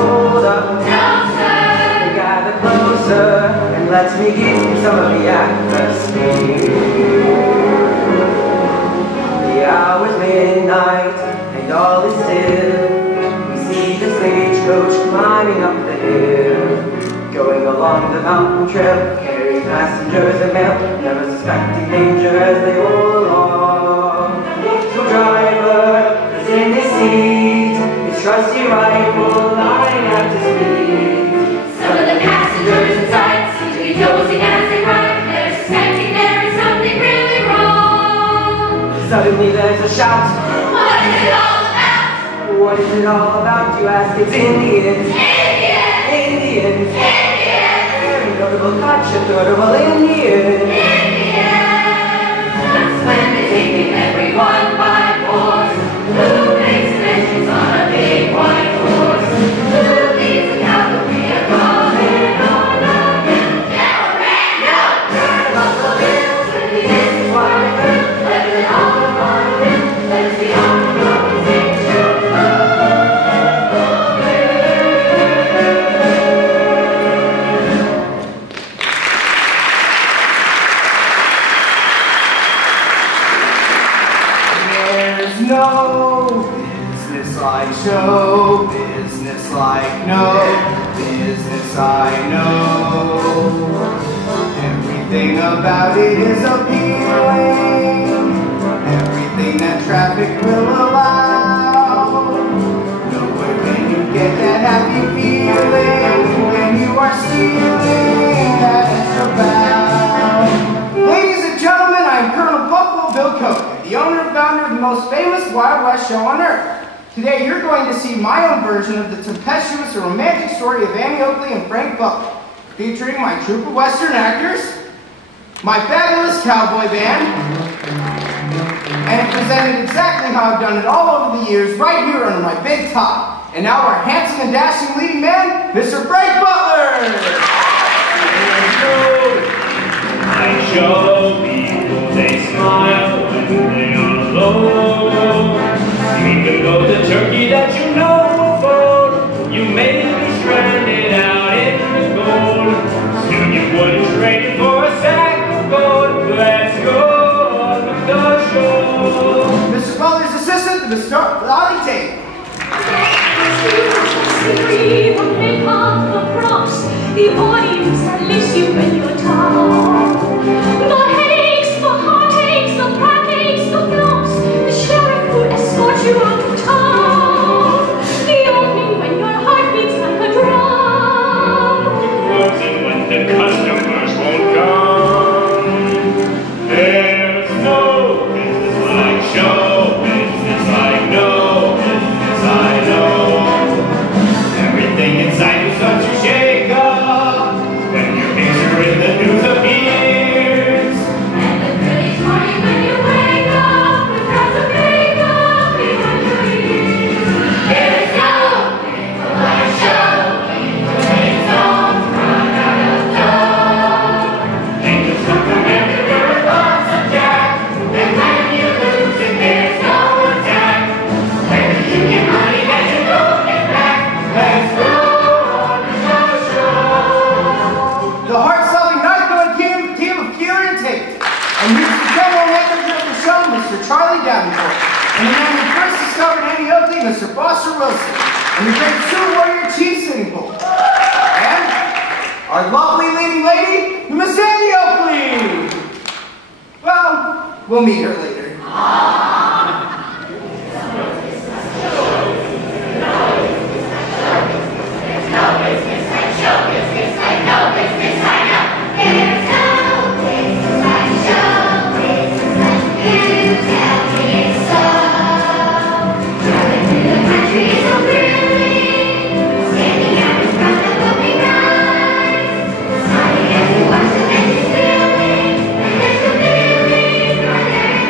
hold up. No, sir. They gather closer and let me give you some of the atmosphere. The hour's midnight and all is still. We see the stagecoach climbing up the hill, going along the mountain trail, carrying passengers and mail, never suspecting danger as they roll along. So driver is in his seat, his trusty rifle lying at his feet. Some of the passengers inside seem to be dozing as they ride. They're suspecting there is something really wrong. Suddenly there's a shout. What is it all about? What is it all about, you ask? It's Indians. Indians! Indians. Indians! Very notable culture, notable Indians. Indians! That's when they're taking everyone by force. Who makes mentions on a big white horse? Who leads the cavalry a coming on again? General! Turn of Buffalo Bills, when the end is wide open. Let it all upon him, let us be on the road and sing the show. No business like show, business like no business I know. Everything about it is appealing, everything that traffic will allow. Nowhere can you get that happy feeling when you are stealing that extra bow. Ladies and gentlemen, I am Colonel Buffalo Bill Coke, the owner and founder of the most famous Wild West show on earth. Today you're going to see my own version of the tempestuous and romantic story of Annie Oakley and Frank Buck, featuring my troupe of Western actors, my fabulous cowboy band, and it presented exactly how I've done it all over the years, right here under my big top. And now our handsome and dashing leading man, Mr. Frank Butler! I show people they smile when they are alone. Even though the turkey that you know will fold, you may be stranded out in the cold. Still you wouldn't trade it for a sack of gold. Let's go on with the show. Mr. Butler's assistant to the Audi tape. The audience that lifts you when you're down. The headaches, the heartaches, the backaches, the flops. The sheriff will escort you out of town. The opening when your heart beats like a drum. Closing when the customers won't come. There's no business like show business like no business I know. Everything inside you starts to shake up when your picture in the news appears. And the pretty morning when you wake up with crowds of makeup behind your ears. There's no people like show people make songs run out of love. Angels come from everywhere with lots of jack. And when you lose it, there's no attack. When you get money that you don't get back. Let's go on with the show. The heart-stopping knife-going team of Keeler and Tate. And here's the general manager of the show, Mr. Charlie Davenport. And the man who first discovered Annie Oakley, Mr. Foster Wilson. And the great Sioux Warrior Chief Sitting Bull. And our lovely leading lady, Miss Annie Oakley. Well, we'll meet her later. Standing out in front of the big rise, smiling as we watch the legends building, and there's a feeling right there in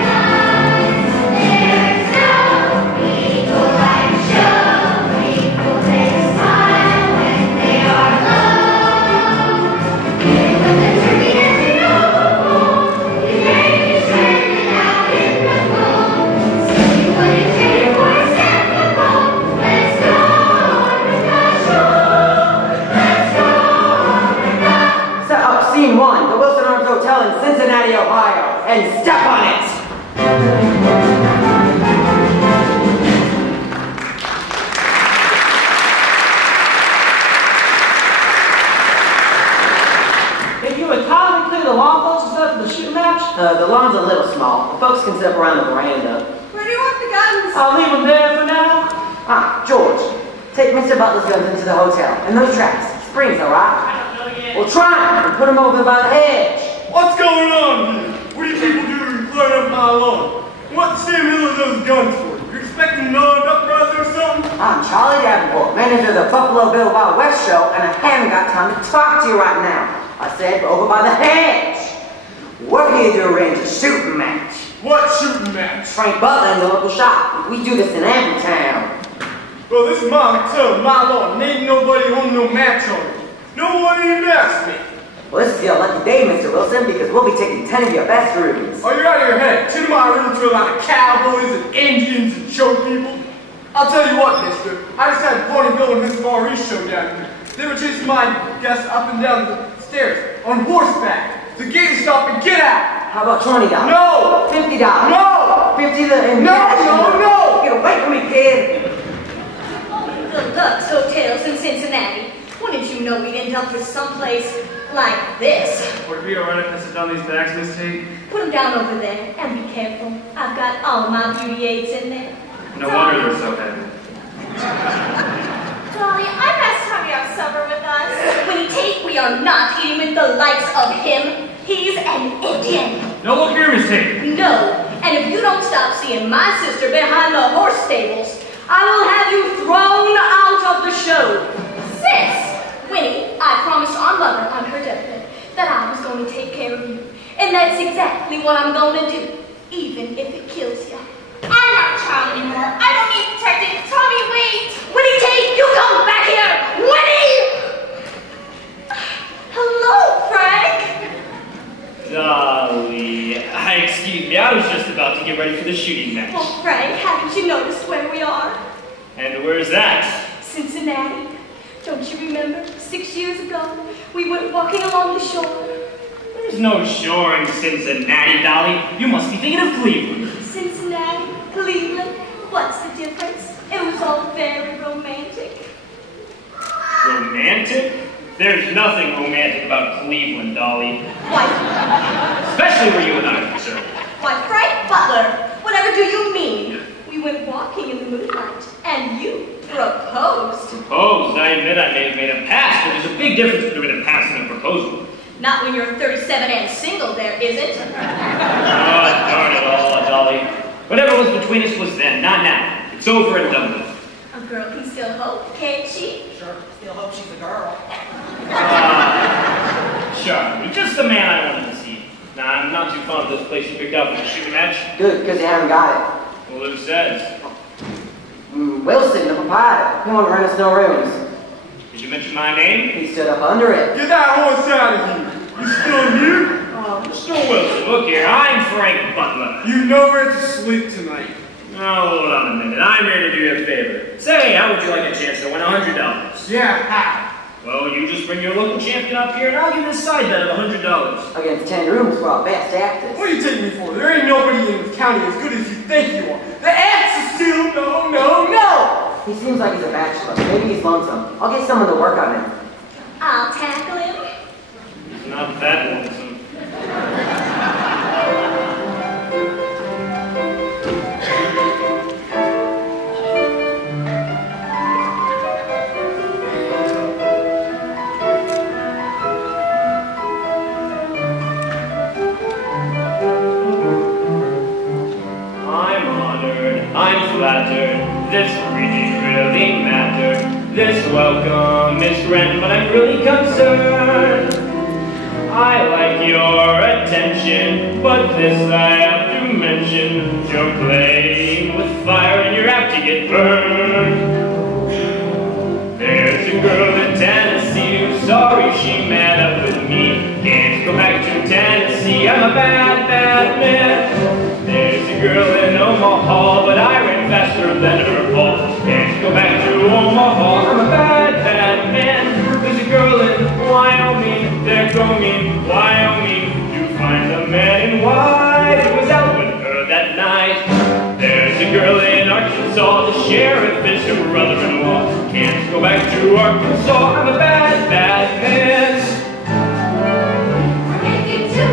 the lawn folks set up for the shooting match? The lawn's a little small. The folks can sit up around the veranda. Where do you want the guns? I'll leave them there for now. Ah, George, take Mr. Butler's guns into the hotel. And those traps. Springs, all right? I don't know yet. Well, try and put them over by the hedge. What's going on here? What do you people do blowing up my lawn? What Sam Hill are those guns for? You expecting an armed uprising or something? I'm Charlie Davenport, manager of the Buffalo Bill Wild West show, and I haven't got time to talk to you right now. I said over by the hedge. We're here to arrange a shooting match. What shooting match? Frank Butler in the local shop. We do this in every town. Well, this is my hotel, my lawn, and ain't nobody on no match on it. No one even asked me. Well, this is your lucky day, Mr. Wilson, because we'll be taking 10 of your best rooms. Oh, you're out of your head. 10 of my rooms are a lot of cowboys and Indians and show people. I'll tell you what, mister. I just had Pony Bill and Miss Far East show down here. They were chasing my guests up and down the stairs on horseback. The gate is stopped and get out. How about $20? No! $50? No! 50 in No, cash. no! Get away from me, kid! The Lux Hotels in Cincinnati. Wouldn't you know we'd end up with someplace like this? Would it be alright if I sit down these bags, Miss Tate? Put them down over there, and be careful. I've got all my beauty aids in there. No wonder they're so heavy. Dolly, I'd best have you have supper with us. When he take, we are not eating with the likes of him. He's an Indian. No, look here, Miss Tate. No, and if you don't stop seeing my sister behind the horse stables, I will have you thrown out of the show. Sis! Winnie, I promised our mother on her deathbed that I was going to take care of you. And that's exactly what I'm going to do, even if it kills you. I'm not a child anymore. I don't need protecting. Tommy, wait. Winnie Tate, you come back here! Winnie! Hello, Frank! Dolly, excuse me, I was just about to get ready for the shooting match. Well, Frank, haven't you noticed where we are? And where's that? Cincinnati. Don't you remember? 6 years ago, we went walking along the shore. There's no shore in Cincinnati, Dolly. You must be thinking of Cleveland. Cincinnati, Cleveland, what's the difference? It was all very romantic. Romantic? There's nothing romantic about Cleveland, Dolly. Why, Especially where you and I are concerned. why, Frank Butler, whatever do you mean? We went walking in the moonlight, and you proposed. Proposed? I admit I may have made a pass, but there's a big difference between a pass and a proposal. Not when you're 37 and single, there isn't. Oh, darn it all, Dolly. Whatever was between us was then, not now. It's over and done with. A girl can still hope, can't she? Sure, still hope she's a girl. Charlie, just the man I wanted to see. Nah, I'm not too fond of this place you picked out for the shooting match. Good, because you haven't got Well, who says? it. Wilson, the proprietor. He won't rent us no rooms. Did you mention my name? He stood up under it. Get that horse out of here. You still here? Mr. Wilson, look here. I'm Frank Butler. You know where to sleep tonight. Oh, hold on a minute. I'm here to do you a favor. Say, how would you like a chance to win $100? Yeah, how? Well, you just bring your local champion up here, and I'll give you a side bet of $100. Against 10 rooms for our best actors. What do you take me for? There ain't nobody in this county as good as you think you are. The answer's still no, no, no! He seems like he's a bachelor. Maybe he's lonesome. I'll get someone to work on him. I'll tackle him. He's not that lonesome. I'm flattered, this greeting really mattered. This welcome is grand, but I'm really concerned. I like your attention, but this I have to mention. You're playing with fire and you're apt to get burned. There's a girl in Tennessee who's sorry she met up with me. Can't go back to Tennessee, I'm a bad, bad man. There's a girl in Omaha, but I ran faster than her ball. Can't go back to Omaha, I'm a bad, bad man. There's a girl in Wyoming, they're going Wyoming to find the man in white who was out with her that night. There's a girl in Arkansas, the sheriff is her brother-in-law. Can't go back to Arkansas, I'm a bad, bad man. If you do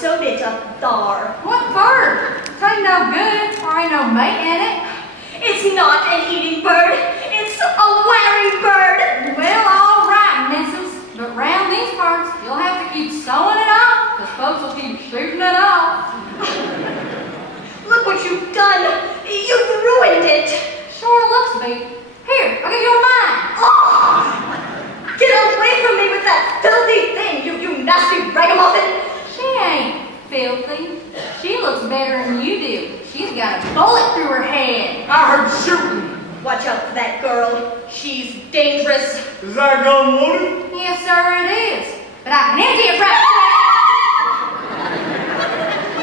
sewed it up there. What for? It ain't no good, or ain't no mate in it. It's not an eating bird. It's a wearing bird. Well, all right, missus. But round these parts, you'll have to keep sewing it off, because folks will keep shooting it off. Look what you've done. You've ruined it. Sure looks me. Here, I'll give you mine. Oh! Get away from me with that filthy thing, you nasty ragamuffin. She ain't filthy. She looks better than you do. She's got a bullet through her head. I heard shooting. Watch out for that girl. She's dangerous. Is that gun loaded? Yes, sir, it is. But I can empty it right quick.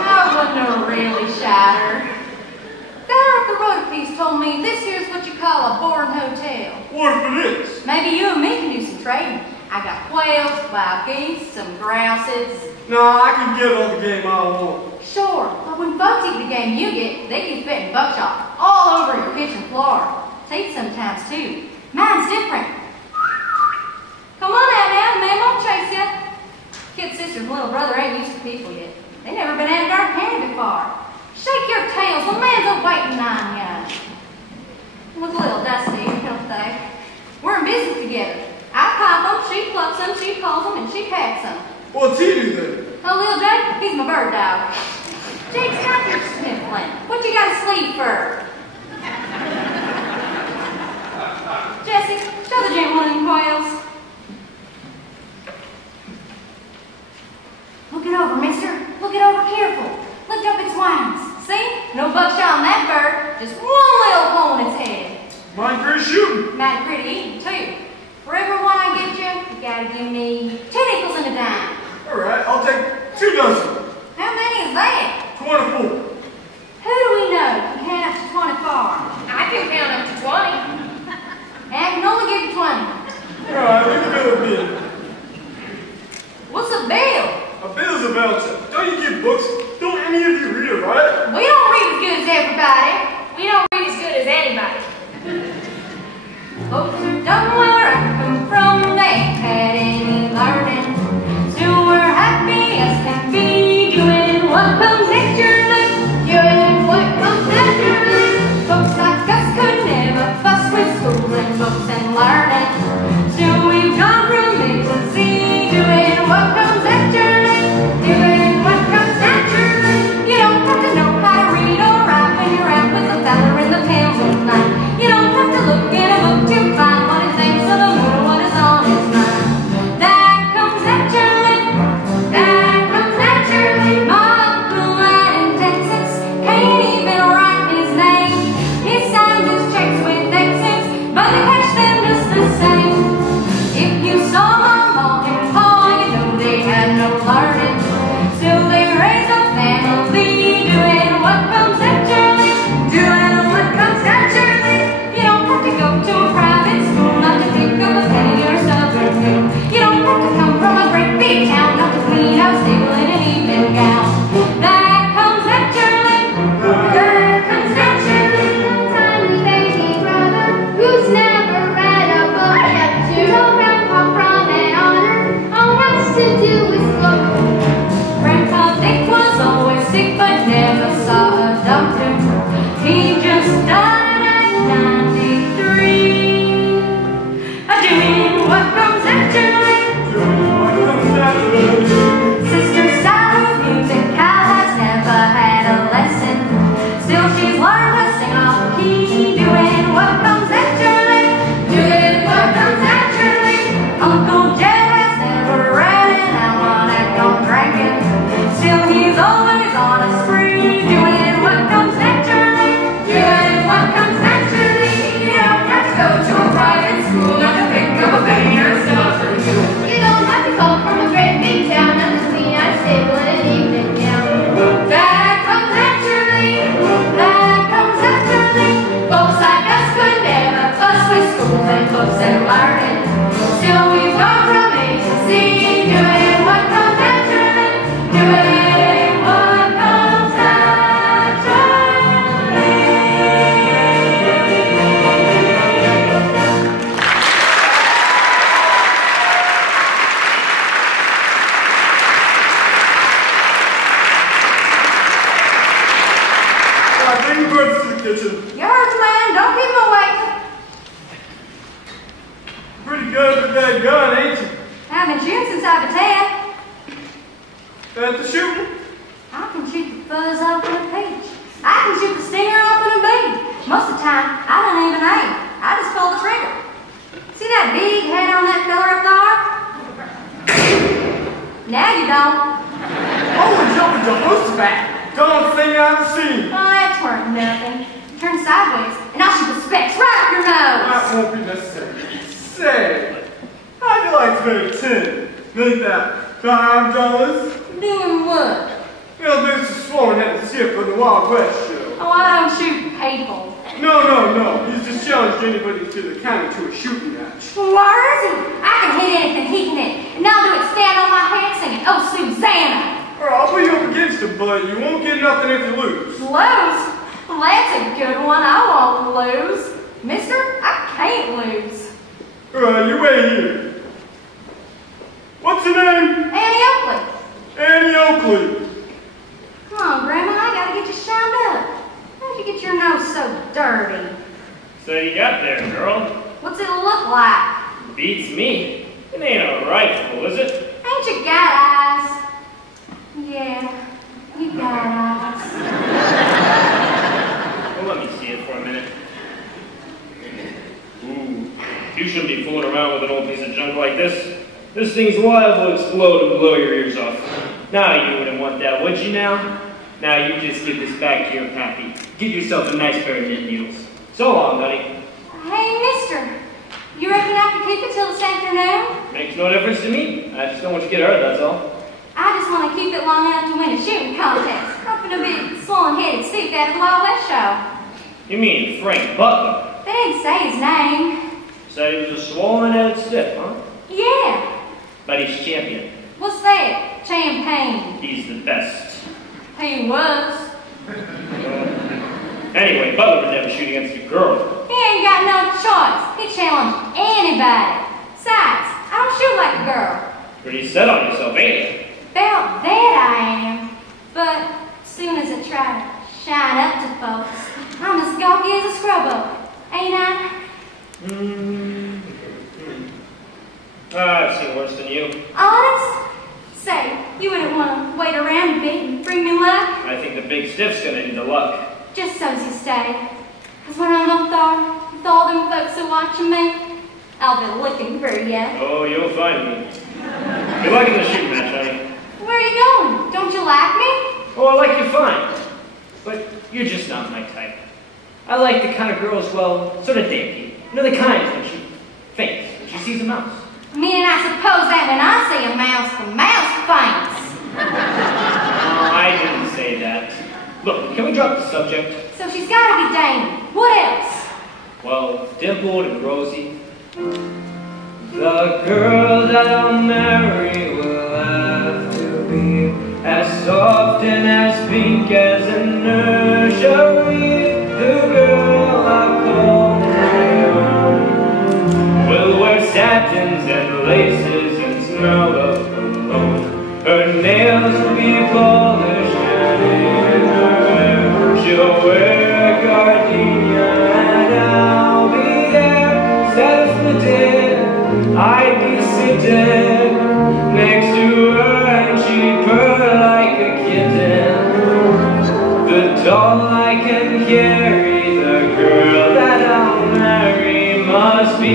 I wouldn't really shatter. Guy at the road piece told me this here's what you call a boarding hotel. What if it is? Maybe you and me can do some trading. I got quails, wild geese, some grouses. Nah, I can get all the game I want. Sure, but when folks eat the game you get, they can fit in buckshot all over your kitchen floor. Taste sometimes too. Mine's different. Come on out now, the man won't chase you. Kid's sister and little brother ain't used to people yet. They never been out of our can before. Shake your tails, the man's a-waiting on ya. Look a little dusty, don't they? We're in business together. I pop them, she plucks them, she pulls them, and she packs them. What's he do then? Oh, little Jake, he's my bird dog. Jake, stop your sniffling. What you got to sleep for? Jesse, show the gent one of them quails. Look it over, mister. Look it over careful. Lift up its wings. See? No buckshot on that bird. Just one little hole in its head. Mine pretty shooting. Mighty pretty eating, too. For every one I get you, you gotta give me 10 nickels and a dime. All right, I'll take 2 dozen. How many is that? 24. Who do we know can count up to 24? I can count up to 20. And I can only give you 20. All right, we can do a bid. What's a bill? A bill's a voucher. Don't you get books? Don't any of you read it, right? We don't read as good as everybody. We don't read as good as anybody. Folks are done where I come from. They ain't had any learning. Still we're happy as can be, doing what comes naturally. Doing what comes naturally. Folks like us could never fuss with school and books and learning. Still we've gone from A to Z, doing what comes naturally. Doing what comes naturally. You don't have to know how to read or write when you're out with the fella in the pen one night. You don't have to look in a book to find what he thinks of the moon or what is on his mind. That comes naturally. That comes naturally. My uncle out in Texas can't even write his name. He signs his checks with X's, but they cash them just the same. If you saw my mom and pa, you know they had no learning. Still they raise a family, doing what comes naturally. Doing what comes naturally. You don't have to go to a private school not to pick up a penny or a southern moon. You don't have to come from a great big town not to clean out a stable in an evening gown. That comes naturally. That comes naturally. Tiny baby brother who's never read a book yet to told Grandpa from an honor all he has to do is look. Grandpa Dick was always sick but never saw a doctor. He just died at 93. Doing what comes naturally. What comes naturally? Sister Sarah's music has never had a lesson. Still she's learned to sing off key. Doing what comes naturally. Doing what comes naturally. Uncle Jed has never read an almanac on drinking. Still he's always on a spree. Doing what comes naturally. Doing what comes naturally. You don't have to go to a private school not to pick up a penny or a silver. You don't have to come from a great big town not to clean out a stable in an evening gown. That comes naturally. That comes naturally. Folks like us could never fuss with schools and books and learning. Still we've gone from A to Z, doing what comes naturally. Doing what comes naturally. Pretty good with that gun, ain't you? I've been shooting since I was 10. At the shooting? I can shoot the fuzz off in a peach. I can shoot the stinger off in a bee. Most of the time, I don't even aim. I just pull the trigger. See that big head on that fella up there? Now you don't. Holy jumping Jehoshaphat! Don't think I've seen. Oh, that's worth nothing. Turn sideways, and I'll shoot the specs right up your nose. That won't be necessary. Say, how'd you like to pay 10? Make that $5? Doing what? Well, this is Sloan had a ship on the Wild West show. Oh, I don't shoot people. No. He's just challenged anybody to the county to a shooting match. Where is he? I can hit anything he can hit, and I'll do it stand on my head singing, "Oh, Susanna." All right, I'll put you up against him, but you won't get nothing if you lose. Lose? Well, that's a good one. I won't lose. Mister, I can't lose. All right, you wait here. What's your name? Annie Oakley. Annie Oakley. Come on, Grandma, I gotta get you shined up. How'd you get your nose so dirty? So you got there, girl. What's it look like? Beats me. It ain't a rifle, is it? Ain't you got eyes? Yeah, you got eyes. Well, let me see it for a minute. Ooh, you shouldn't be fooling around with an old piece of junk like this. This thing's liable to explode and blow your ears off. Now you wouldn't want that, would you now? Now you just give this back to your pappy. Get yourself a nice pair of knit needles. So long, buddy. Hey, mister, you reckon I can keep it till this afternoon? Makes no difference to me. I just don't want you to get hurt, that's all. I just want to keep it long enough to win a shooting contest. I'm gonna be swollen-headed Steve at the Wild West show. You mean Frank Butler? They didn't say his name. Said he was a swollen-headed stiff, huh? Yeah. But he's champion. What's that? Champagne. He's the best. He was. Anyway, Butler would never shoot against a girl. He ain't got no choice. He challenged anybody. Besides, I don't shoot like a girl. Pretty set on yourself, ain't you? About that I am. But soon as I try to shine up to folks, I'm as gawky as a scrub up. Ain't I? I've seen worse than you. Honest? Say, you wouldn't want to wait around a bit and bring me luck? I think the big stiff's gonna need the luck. Just so's you stay. 'Cause when I'm up there, with all them folks are watching me, I'll be looking for ya. Oh, you'll find me. Good luck in the shooting match, honey. Where are you going? Don't you like me? Oh, I like you fine. But you're just not my type. I like the kind of girls, well, sort of dainty. You know, the kind when she faints, when she sees a mouse. Meaning I suppose that when I see a mouse, the mouse faints. Oh, I didn't say that. Look, can we drop the subject? So she's got to be dainty. What else? Well, dimpled and rosy. The girl that I'll marry will have to be as soft and as pink as a nursery. The girl I call my own will wear satins and laces and smell of cologne. Her nails will be polished and in her hair she'll wear a gardenia, and I'll be there, self-footed. I'd be sitting next to her and she'd purr like a kitten. The doll I can carry, the girl that I'll marry must be.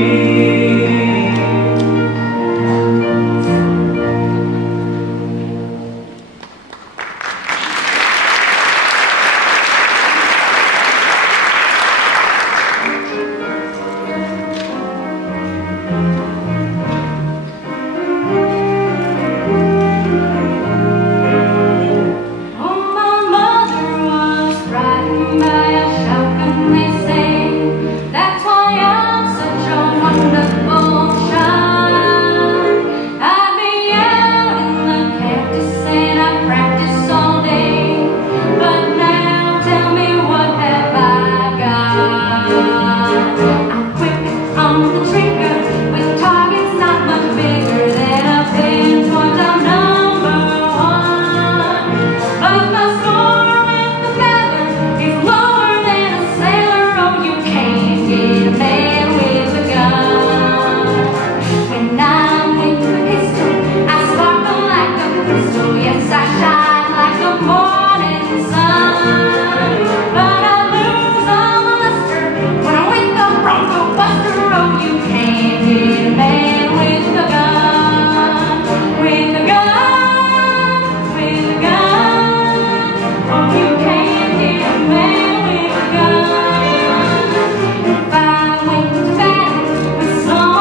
That's why I'm such a wonderful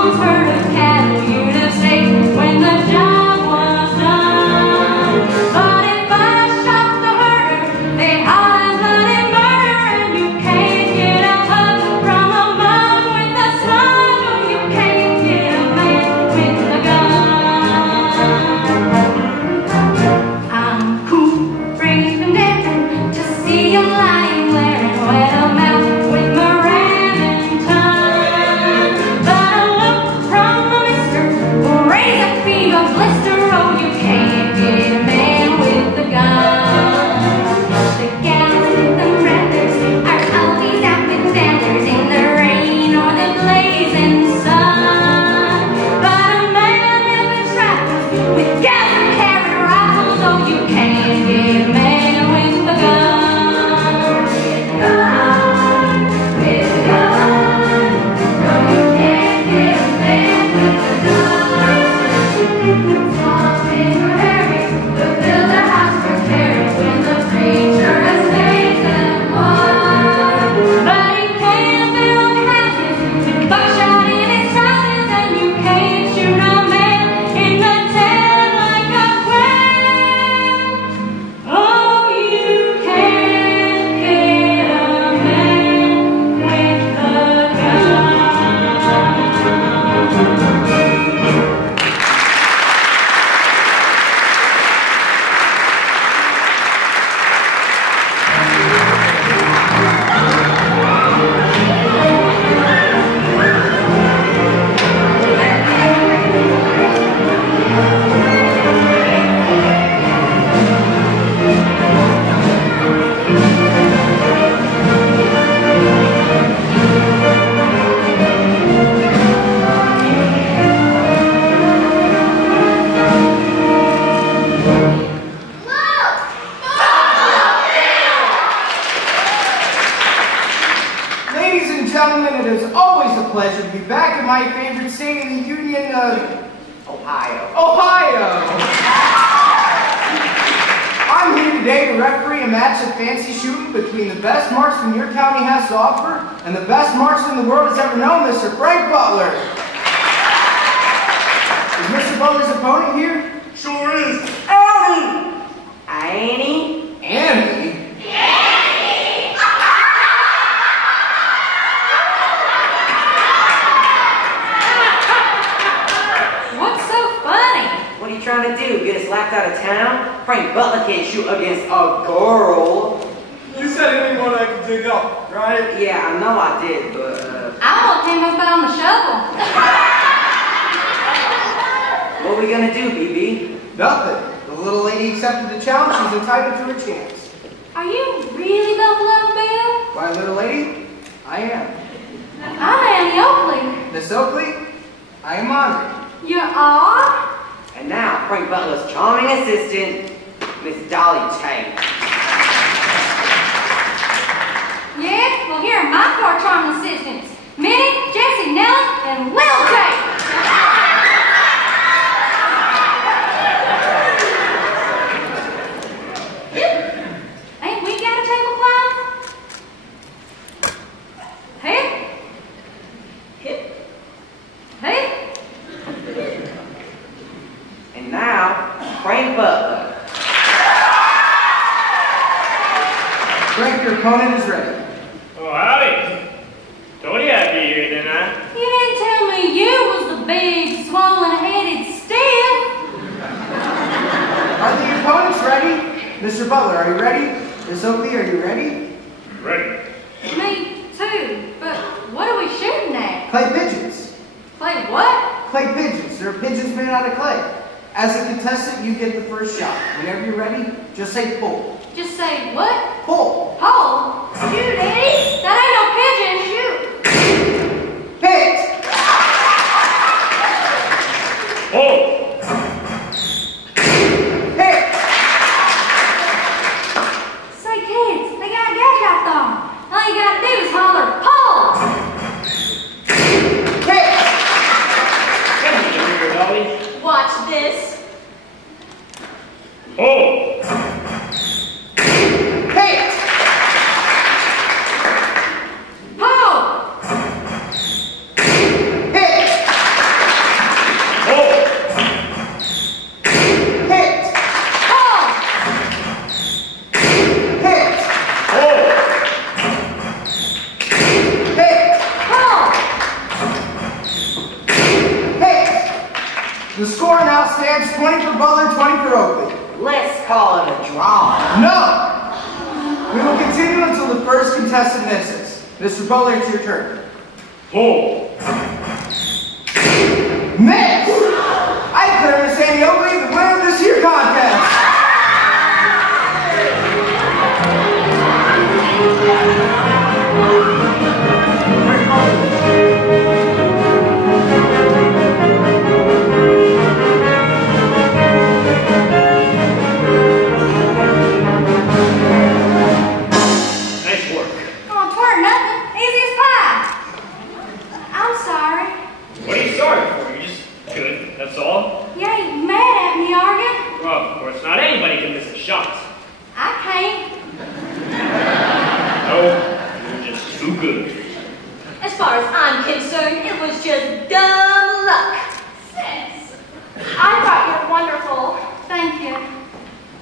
once heard of cattle, you'd have said when the job was done. But if I shot the herder, they'd holler bloody murder, and you can't get a hug from a mom with a smile. No, you can't get a man with a gun. I'm cool, brave and daring to see you lying there and wet a mouth with my ramming tongue. But a look from a mister will raise a fever blister. Oh, you can't get a man with a gun. The gals with the brothers are always out with feathers in the rain or the blazing sun. But a man never travels with gals who carry rifles. Oh, you can't get a man with a gun. With a gun. No, you can't get a man with a gun. Songs in a hurry will fill the house for Terry when the preacher has made them one. But he can't build houses with buckshot in his trousers, and you can't shoot a man in the tail like a quail. Oh, you can't get a man with a gun. Ladies and gentlemen, it is always a pleasure to be back in my favorite state in the Union of Ohio. I'm here today to referee a match of fancy shooting between the best marksman your county has to offer and the best marksman the world has ever known, Mr. Frank Butler. Is Mr. Butler's opponent here? Sure is. Annie! Annie? Annie? What's so funny? What are you trying to do? Get us laughed out of town? Frank Butler can't shoot against a girl. You said anyone I could dig up, right? Yeah, I know I did, but I want him up on the shovel. what are we gonna do, BB? Nothing. The little lady accepted the challenge. She's entitled to her chance. Are you really Buffalo Bill? Why, little lady? I am. I'm Annie Oakley. Miss Oakley, I am honored. You are? And now, Frank Butler's charming assistant, Miss Dolly Tate. Yeah? Well, here are my four charming assistants. Minnie, Jessie, Nellie, and Lil Tate. Ain't we got a tablecloth? Hey? Hip? Hey? And now, Frank Butler. Frank, your opponent is ready. Oh, howdy. Told you I'd be here, didn't I? You didn't tell me you was the big, swollen-headed stiff. Are the opponents ready? Mr. Butler, are you ready? Miss Oakley, are you ready? Ready. Me too, but what are we shooting at? Clay pigeons. Play what? Clay pigeons. They're pigeons made out of clay. As a contestant, you get the first shot. Whenever you're ready, just say pull. Just say what? Pull. Hole? Shoot, Eddie! That ain't no pigeon. Shoot! Hit! Oh! Hit! Say, kids, they got a gadget on. All you gotta do is holler, pull! Hit! Come here, Dolly. Watch this. Oh! Hit! The score now stands 20 for Butler, 20 for Oakley. Let's call it a draw. No! We will continue until the first contestant misses. Mr. Butler, it's your turn. Pull. Miss! I declare Miss Amy Oakley the winner of this here contest. Nice work. Oh, 'twere nothing. Easy as pie. I'm sorry. What are you sorry for? You're just good, that's all. You ain't mad at me, are you? Well, of course not. Anybody can miss a shot. I can't. No, you're just too good. As far as I'm concerned, it was just dumb luck. Sis, I thought you were wonderful. Thank you.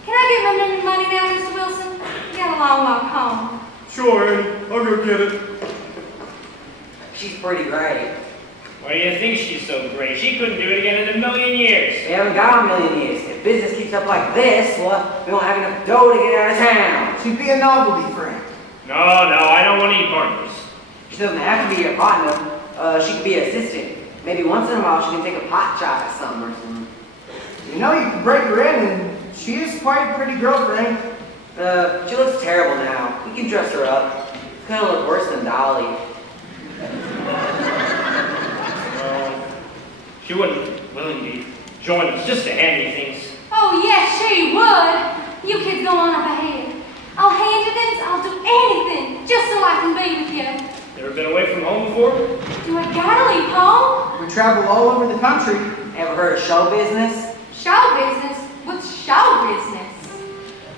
Can I get my money now, Mr. Wilson? You got a long walk home. Sure, Annie. I'll go get it. She's pretty great. Why do you think she's so great? She couldn't do it again in a million years. We haven't got a million years. If business keeps up like this, well, we won't have enough dough to get out of town. She'd be a novelty friend. No, I don't want any partners. She doesn't have to be your partner. She could be an assistant. Maybe once in a while she can take a pot shot at something or something. You know you can break her in, and she is quite a pretty girlfriend. She looks terrible now. We can dress her up. It's gonna look worse than Dolly. She wouldn't willingly join us just to hand me things. Oh, yes, she would. You kids go on up ahead. I'll hand you things. I'll do anything just so I can be with you. Never been away from home before? Do I gotta leave home? We travel all over the country. Ever heard of show business? Show business? What's show business?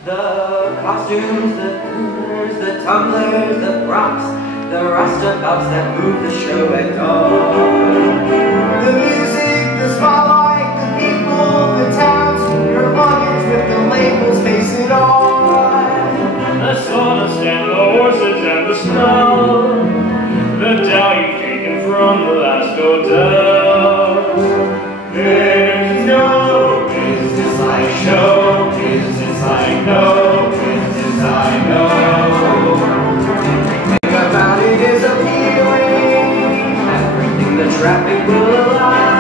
The costumes, the coolers, the tumblers, the props, the roustabouts that move the show at dawn. The music, the spotlight, the people, the towns, your luggage with the labels, face it on. The sawdust and the horses and the snow, the dough you've taken from the last hotel. There's no business like show business, I know business, I know. Everything about it is appealing. Everything the traffic will allow.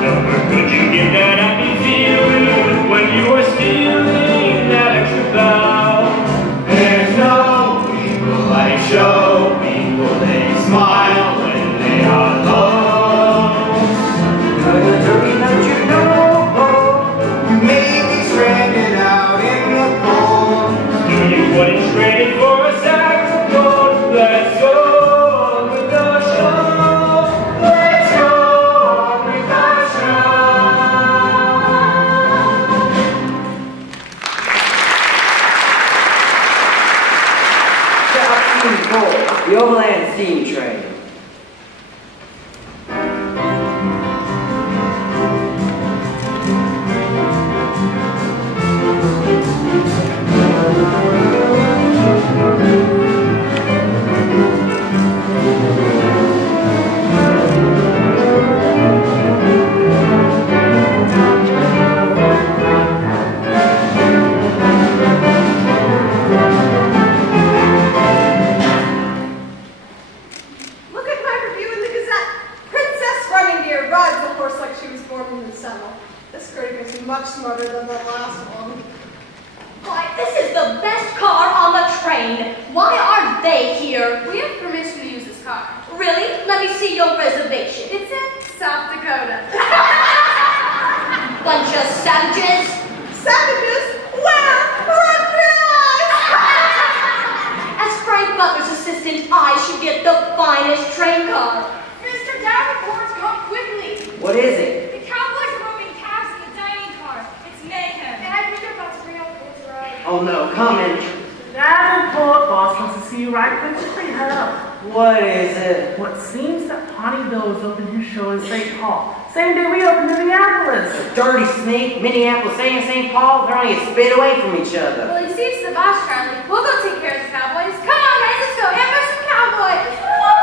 Nowhere could you get that happy feeling when you are stealing that extra bow. There's no people like show people, they smile when they are low. You're the turkey that you know. You may be stranded out in the cold. Do you want it traded for a sack of gold? Let's go on with the show. Let's go on with the show. Scene 4, the Overland Steam Train. Look at my review in the Gazette. Princess Running Deer rides a horse like she was born in the saddle. This critic is much smarter than the last one. Why, this is the best car on the train. Why aren't they here? We have permission to use this car. Really? Let me see your reservation. It's in South Dakota. Bunch of savages. Savages? Where? Run for your lives! As Frank Butler's assistant, I should get the finest train car. Mr. Davenport, come quickly. What is it? The cowboys are moving cabs in the dining car. It's mayhem. And I think they're about to bring out the kids right. Oh no, come in. Davenport, boss wants to see you right quick. Just bring her up. What is it? What seems that Ponyville is open his show in St. Paul. Same day we opened in Minneapolis. Dirty snake, Minneapolis and St. Paul, they're only a spit away from each other. Well, you see, it's the boss, Charlie. We'll go take care of the cowboys. Come on, guys, let's go. Hammer some cowboys. Well,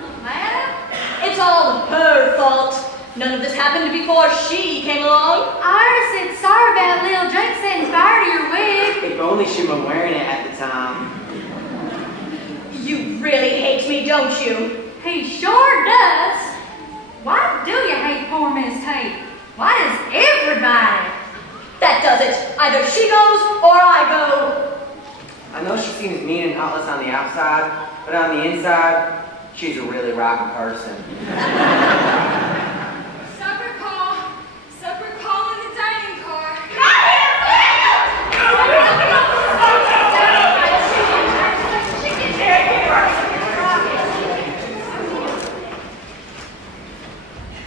the man None of this happened before she came along. I already said sorry about little Jake setting fire to your wig. If only she were wearing it at the time. You really hate me, don't you? He sure does. Why do you hate poor Miss Tate? Why does everybody? That does it. Either she goes or I go. I know she seems mean and heartless on the outside, but on the inside, she's a really rotten person. Supper call in the dining car.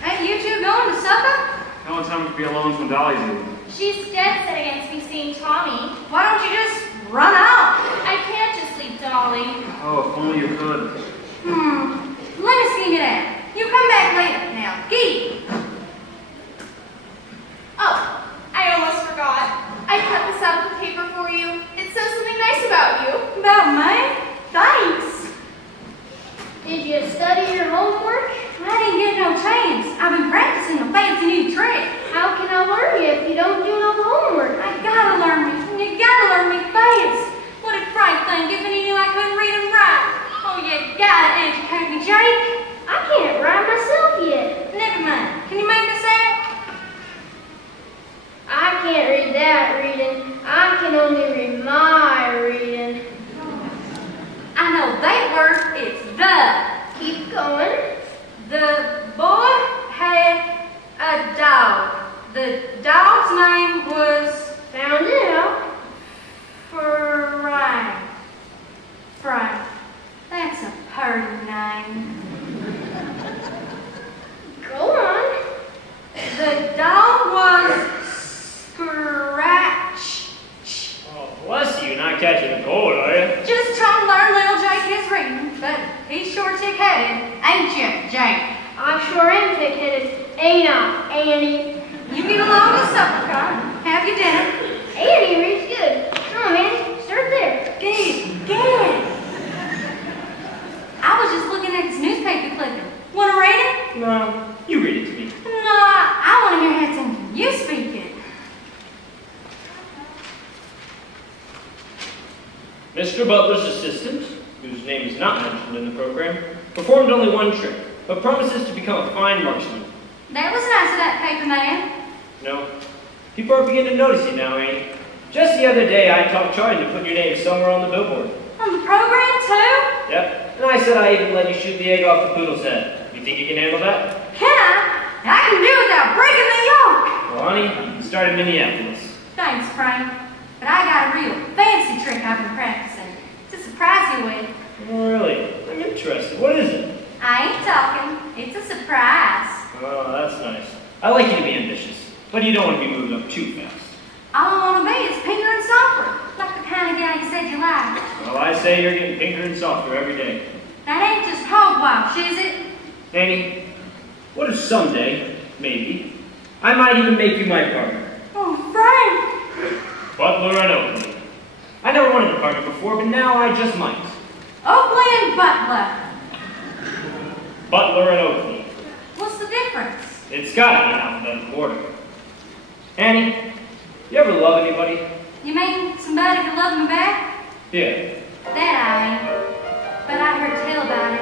Hey, you two going to supper? How much time to be alone when Dolly's in? She's dead set against me seeing Tommy. Why don't you just run out? I can't just leave Dolly. Oh, if only you could. Let me scheme it out. You come back later. Now, Gee. Oh, I almost forgot. I cut this out of the paper for you. It says something nice about you. About me? Thanks. Did you study your homework? I didn't get no chance. I've been practicing a fancy new trick. How can I learn you if you don't do no homework? I gotta learn me. You gotta learn me fast. What did Frank think if he knew I couldn't read and write? Oh, you gotta educate me, Jake. I can't write myself yet. Never mind. Can you make this out? I can't read that reading. I can only read my reading. I know that word. It's the. Keep going. The boy had a dog. The dog's name was Found it out. Frank. That's a pretty name. Go on. The dog was Scratch. Oh, bless you, not catching a cold, are you? Just trying to learn little Jake his reading, but he's sure tick-headed, ain't you, Jake? I sure am thick-headed. Ain't I, Annie? You get along to supper, car. Have your dinner. Annie reads good. Come on, Annie. Start there. Good. I was just looking at this newspaper clipping. Want to read it? No, you read it to me. No, I want to hear how something you speak it. Mr. Butler's assistant, whose name is not mentioned in the program, performed only one trick, but promises to become a fine marksman. That was nice of that paper man. No, people are beginning to notice you now, Annie. Just the other day, I talked Charlie to put your name somewhere on the billboard. On the program, too? Yep, and I said I even let you shoot the egg off the poodle's head. You think you can handle that? Can I? I can do it without breaking the yoke. Well, honey, you start in Minneapolis. Thanks, Frank. But I got a real fancy trick I've been practicing to surprise you with. Oh, really? I'm interested. What is it? I ain't talking. It's a surprise. Oh, that's nice. I like you to be ambitious, but you don't want to be moving up too fast. All I want to be is pinker and softer, like the kind of guy you said you liked. Well, I say you're getting pinker and softer every day. That ain't just hogwash, is it? Annie, what if someday, maybe, I might even make you my partner? Oh, Frank! Butler and Oakley. I never wanted a partner before, but now I just might. Oakley and Butler. Butler and Oakley. What's the difference? It's gotta be in alphabetical order. Annie, you ever love anybody? You mean somebody could love me back? Yeah. That I ain't. But I heard tell about it.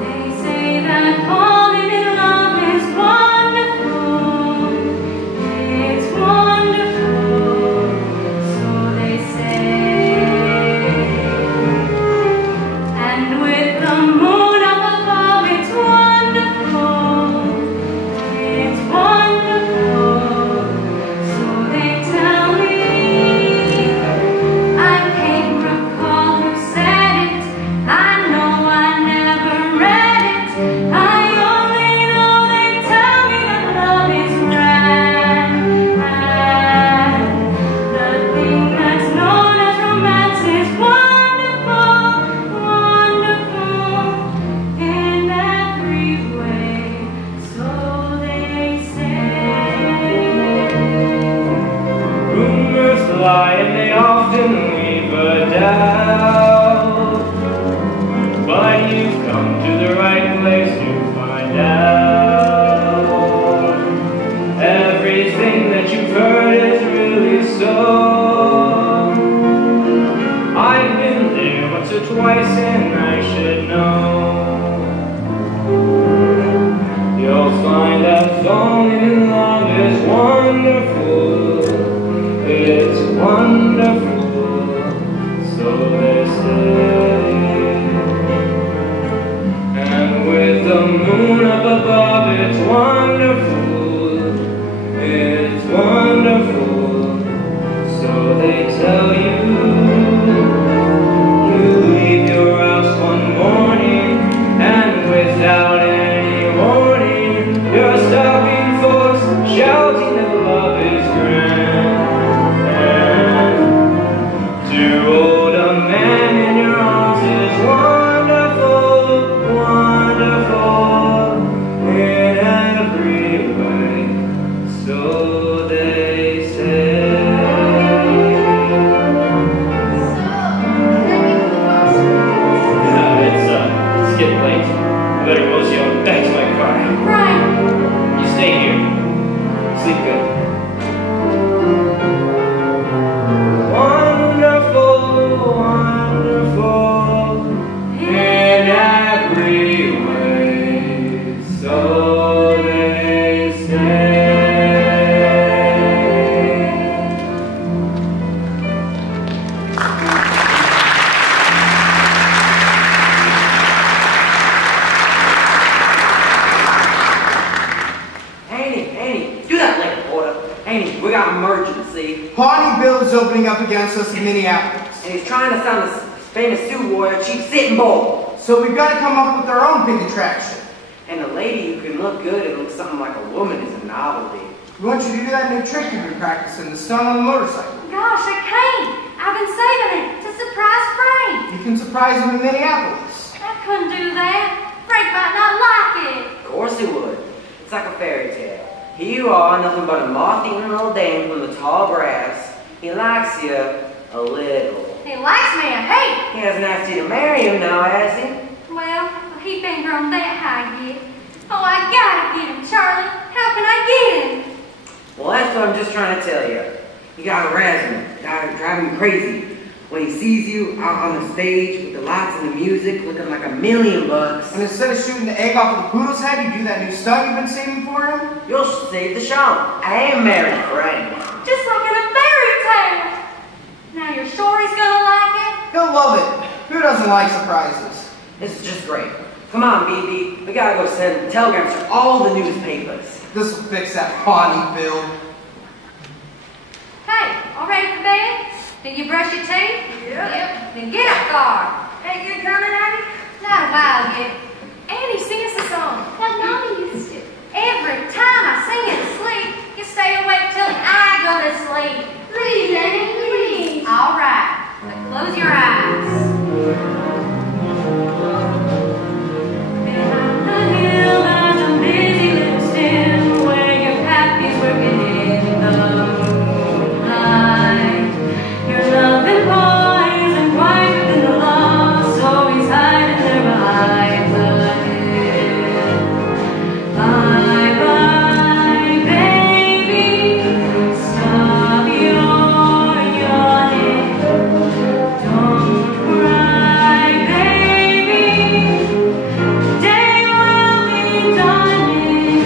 They say that falling in love is wonderful. It's wonderful. So they say. And with the moon up above, it's wonderful. It's wonderful. So they tell me I can't twice and I should know. You'll find that falling in love is wonderful. It's wonderful, so they say. And with the moon up above, it's wonderful. It's wonderful, so they tell you. You leave your house one morning, and without any warning, you're stopping folks, shouting that love is grand. To hold a man in your arms is wonderful, wonderful in every way, so they say. It's getting late. I better mosey on back to my car. Right. You stay here. Sleep good. Wonderful, wonderful in every way, so they say. Annie, do that later, Porter. Annie, we got an emergency. Pawnee Bill is opening up against us in Minneapolis. And he's trying to sound the famous Sioux warrior, Chief Sitting Bull. So we've got to come up with our own big attraction. And a lady who can look good and look something like a woman is a novelty. We want you to do that new trick you've been practicing, the stunt on the motorcycle. Gosh, I can't. I've been saving it to surprise Frank. You can surprise him in Minneapolis. I couldn't do that. Frank might not like it. Of course he would. It's like a fairy tale. Here you are, nothing but a moth-eaten old dame from the tall grass. He likes you a little. He likes me a heap. He hasn't asked you to marry him now, has he? Well, he been grown that high yet. Oh, I gotta get him, Charlie. How can I get him? Well, that's what I'm just trying to tell you. You gotta razz him. You gotta drive him crazy. When he sees you out on the stage with the lights and the music looking like $1,000,000. And instead of shooting the egg off of the poodle's head, you do that new stunt you've been saving for him? You'll save the show. I ain't married, Frank. Just like in a fairy tale. Now you're sure he's gonna like it? He'll love it. Who doesn't like surprises? This is just great. Come on, BB. We gotta go send telegrams to all the newspapers. This will fix that Pawnee Bill. Hey, all ready for bed? Did you brush your teeth? Yep. Then get up, guard. Ain't you coming, Annie? Not a while yet. Annie, sing us a song. Like Mommy used to. Every time I sing it to sleep, you stay awake till I go to sleep. Please, Annie, please. All right. Now close your eyes. Behind the hill lies a busy little stem where your pappy's working in the moonlight. Your loving boy isn't quite within the law, so he's hiding there behind the hill. Bye bye, baby. Stop your yawning. Don't cry, baby. Day will be dawning.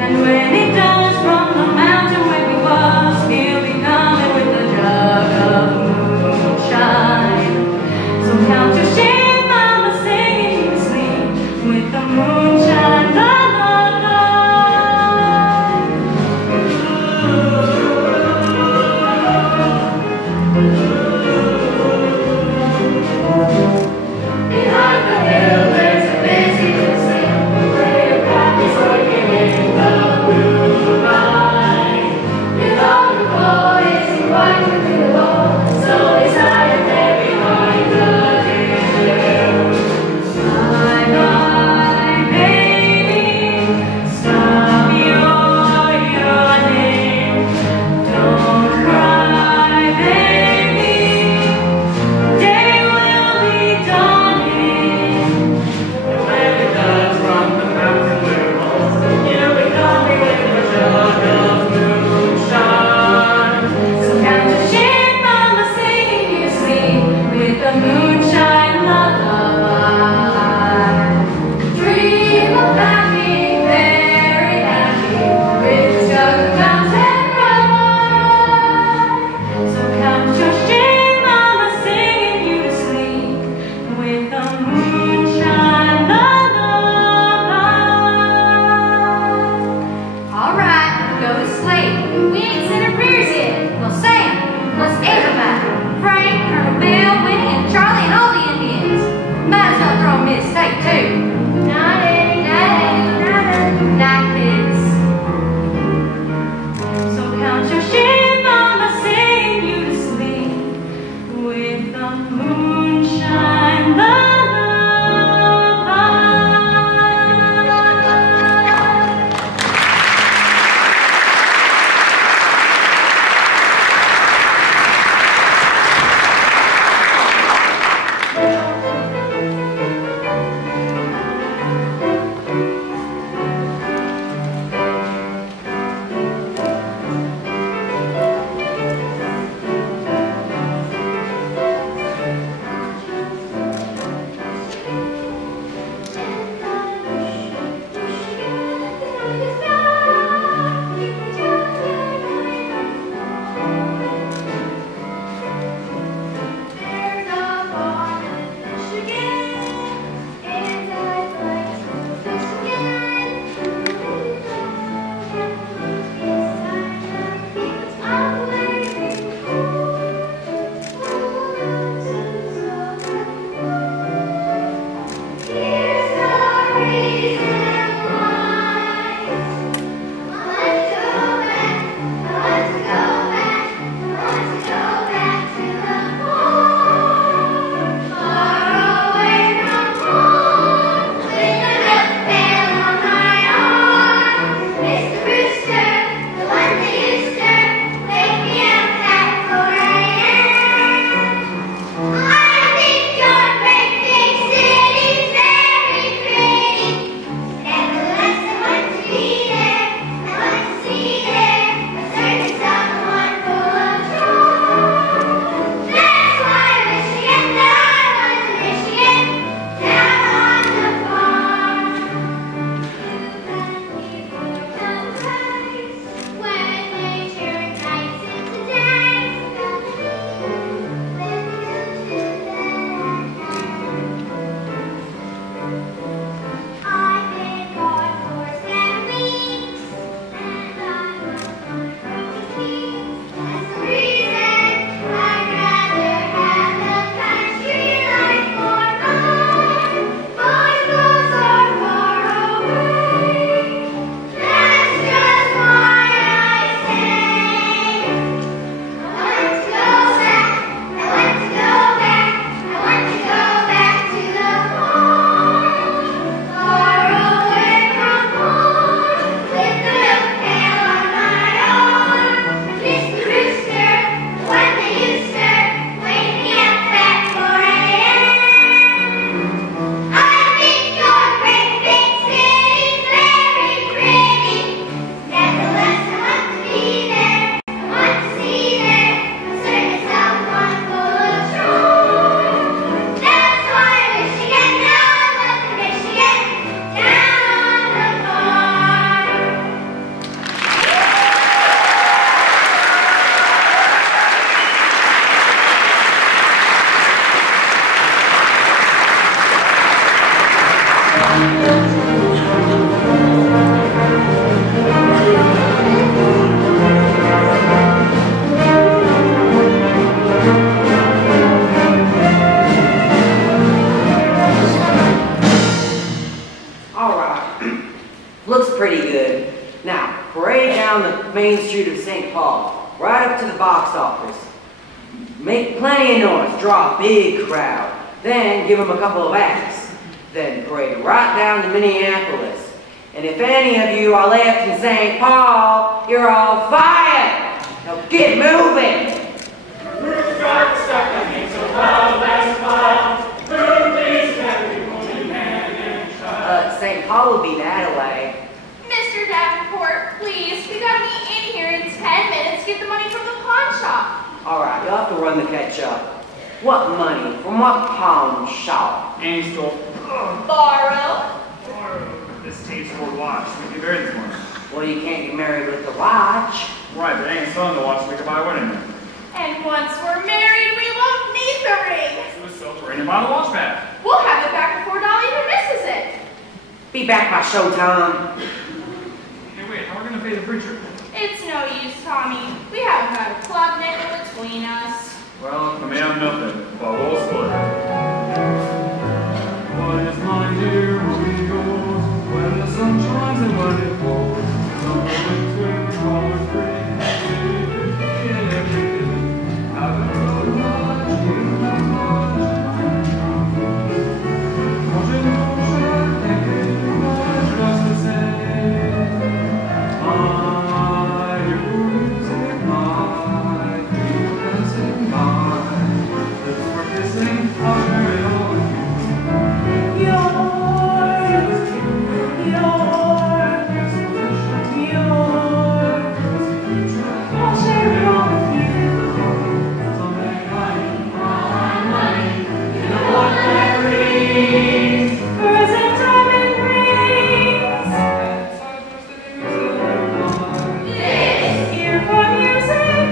And when it does, from the mountain where he was, he'll be coming with a jug of moonshine. So count your sheep, mama, singing you to sleep with the moonshine, la la la. Behind the hill there's a busy little stem where your pappy's working in the moonlight. Your loving boy isn't quite within the law, so he's hiding there behind the hill. Bye bye, baby. Stop your yawning. Don't cry, baby. Day will be dawning. And when it does, from the mountain where it was, you'll be coming with a jug of moonshine. So count your sheep, mama, singing you to sleep with the moonshine. moonshine, the Looks pretty good. Now, parade down the main street of St. Paul, right up to the box office. Make plenty of noise, draw a big crowd. Then give them a couple of acts. Then parade right down to Minneapolis. And if any of you are left in St. Paul, you're all fired! Now get moving! St. Paul will be that away. Mr. Davenport, please, we gotta be in here in 10 minutes to get the money from the pawn shop. Alright, you'll have to run the catch up. What money? From what pawn shop? Annie stole. Borrow. This tape's for watch. We get married this morning. Well, you can't get married with the watch. Right, but Annie's selling the watch so we can buy a wedding ring. And once we're married, we won't need the ring. So we sell the ring and buy the watch back. We'll have it back before Dolly even misses it. Be back by showtime. Hey, wait, how are we going to pay the preacher? It's no use, Tommy. We haven't got a club nickel between us. Well, I may have nothing, but we'll split. What is my dear Romeo? When the sun shines and when it pours, summer, winter, fall, spring, haven't so much, you know. I'll share it all with you. Yours, I'll share it all with you. Money, you know what that means. Present diamond rings. Ear for music.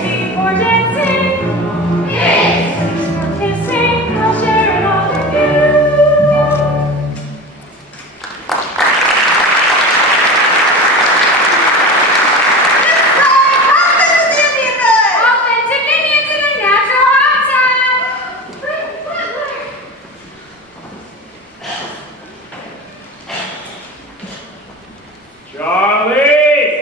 Feet for dancing. Lips for kissing. I'll share it all with you. Authentic Indians in a natural habitat. Charlie!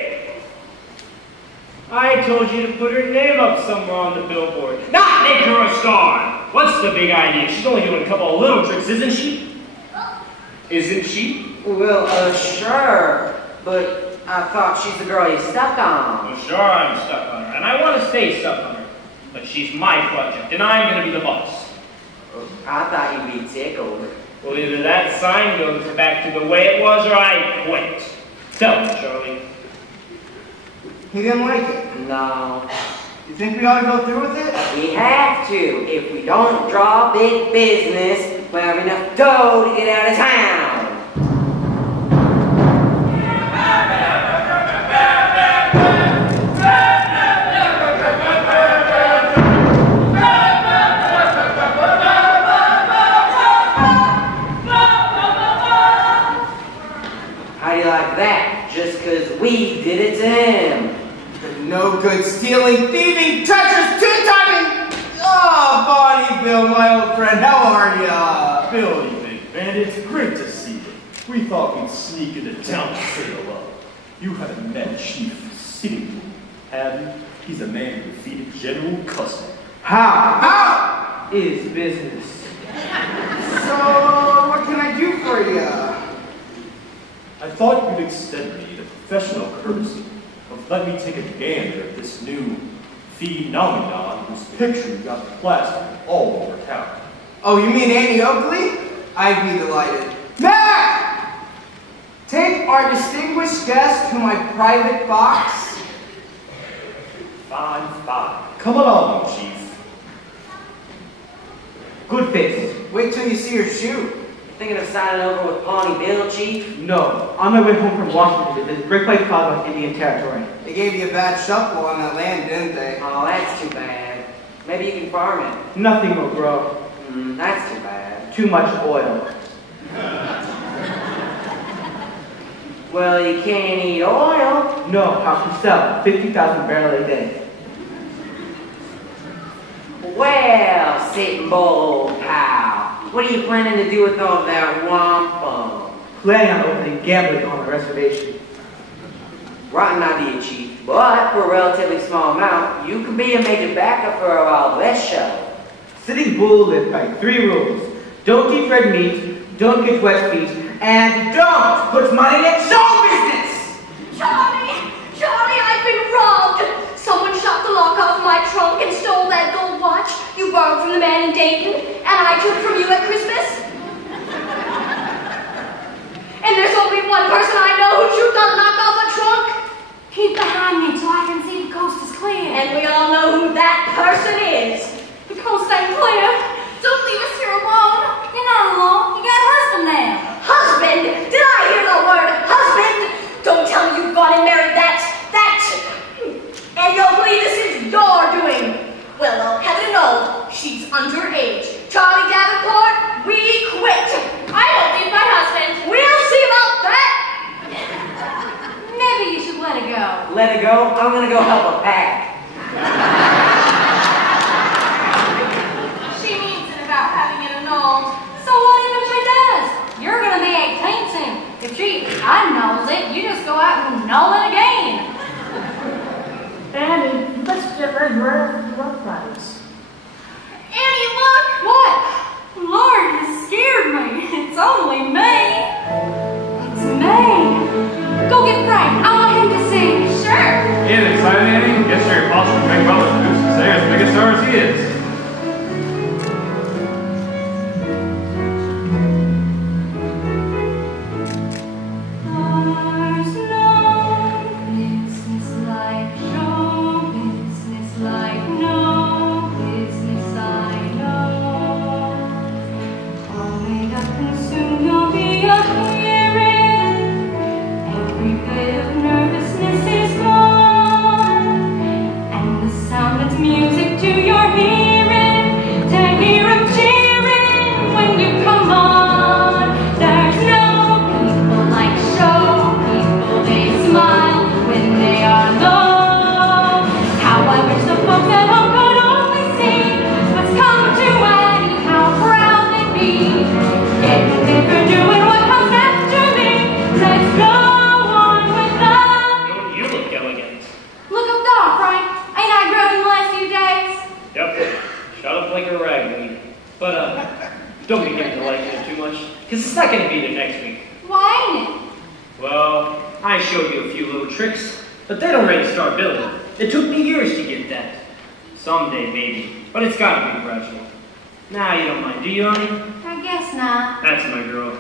I told you to put her name up somewhere on the billboard. Not make her a star! What's the big idea? She's only doing a couple of little tricks, isn't she? Isn't she? Well, sure, but I thought she's the girl you stuck on. Well, sure I'm stuck on her, and I want to stay stuck on her. But she's my project, and I'm going to be the boss. I thought you'd be tickled. Well, either that sign goes back to the way it was, or I quit. Tell me, Charlie. He didn't like it. No. You think we ought to go through with it? We have to. If we don't draw big business, we'll have enough dough to get out of town. How do you like that? Just 'cause we did it to him. The no good stealing, thieving, treacherous, two-timing. Oh, Bonnie Bill, my old friend, how are ya? Billy, big man, it's great to see you. We thought we'd sneak into town to say hello. You haven't met Chief Sitting, have you? He's a man who defeated General Custer. How? Is business. So, what can I do for ya? I thought you'd extend me the professional courtesy of letting me take a gander at this new phenomenon whose picture got plastered all over town. Oh, you mean Annie Oakley? I'd be delighted. Mac! Take our distinguished guest to my private box. Fine, fine. Come along, Chief. Good face. Wait till you see her shoot. Thinking of signing over with Pawnee Bill, Chief? No, on my way home from Washington to visit Great White Cloud on Indian Territory. They gave you a bad shuffle on that land, didn't they? Oh, that's too bad. Maybe you can farm it. Nothing will grow. That's too bad. Too much oil. Well, you can't eat oil. No, how to sell 50,000 barrels a day. Well, Sitting Bull, pal. What are you planning to do with all that wampum? Planning on opening gambling on the reservation. Rotten idea, Chief. But for a relatively small amount, you could be a major backup for a Wild West show. Sitting Bull lived by 3 rules. Don't eat red meat, don't get wet feet, and don't put money in show business! Charlie, I've been robbed. Someone shot the lock off my trunk and stole that gold watch you borrowed from the man in Dayton, and I took from you at Christmas. And there's only one person I know who shoot the lock off a trunk. Keep behind me till I can see the coast is clear. And we all know who that person is. The coast ain't clear. Don't leave us here alone. You're not alone. You got a husband now. Husband? Did I hear the word husband? Don't tell me you've gone and married that. And you'll believe this is your doing. Well, I'll have it known. She's underage. Charlie Davenport, we quit. I won't leave my husband. We'll see about that. Maybe you should let it go. Let it go? I'm gonna go help a pack. She means it about having it annulled. So what if she does? You're gonna be 18 soon. If she annuls it, you just go out and null it again. Annie, let's get rid of Rough Riders. Annie, look! What? Lord, you scared me. It's only me. It's me. Go get Frank. I want him to see. Sure. Ain't it exciting, Annie? Guess your imposter big brother produces as big a star as he is. scraggly. But, don't begin to like it too much, because it's not going to be there next week. Why ain't it? Well, I showed you a few little tricks, but they don't really start building. It took me years to get that. Someday, maybe, but it's got to be gradual. Nah, you don't mind, do you, honey? I guess not. That's my girl.